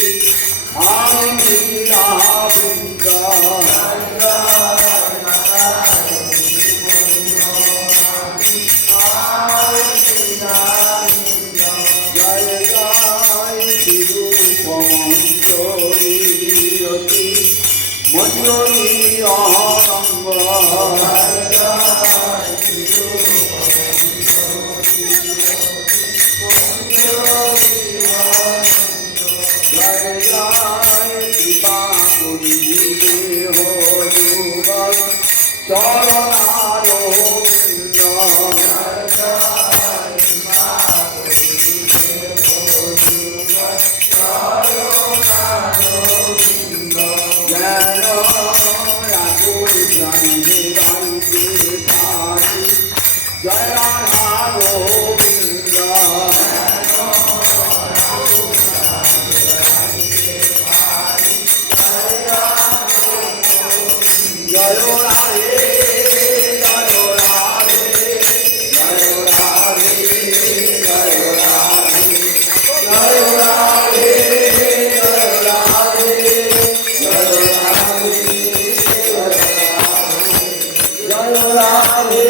আমি লীলাবৃন্দ। জয় জয় তিরুপমঞ্জরী মঞ্জরী অনঙ্গ। জয় জয় কৃপা করি হো যুগল চরণারবিন্দ। জ্ঞান রাখুল প্রাণে গাইতে পারি জয় রাধা গোবিন্দ। জয় রাধে জয় রাধে জয় রাধে জয় রাধে জয় রাধে জয় রাধে জয় রাধে জয় রাধে।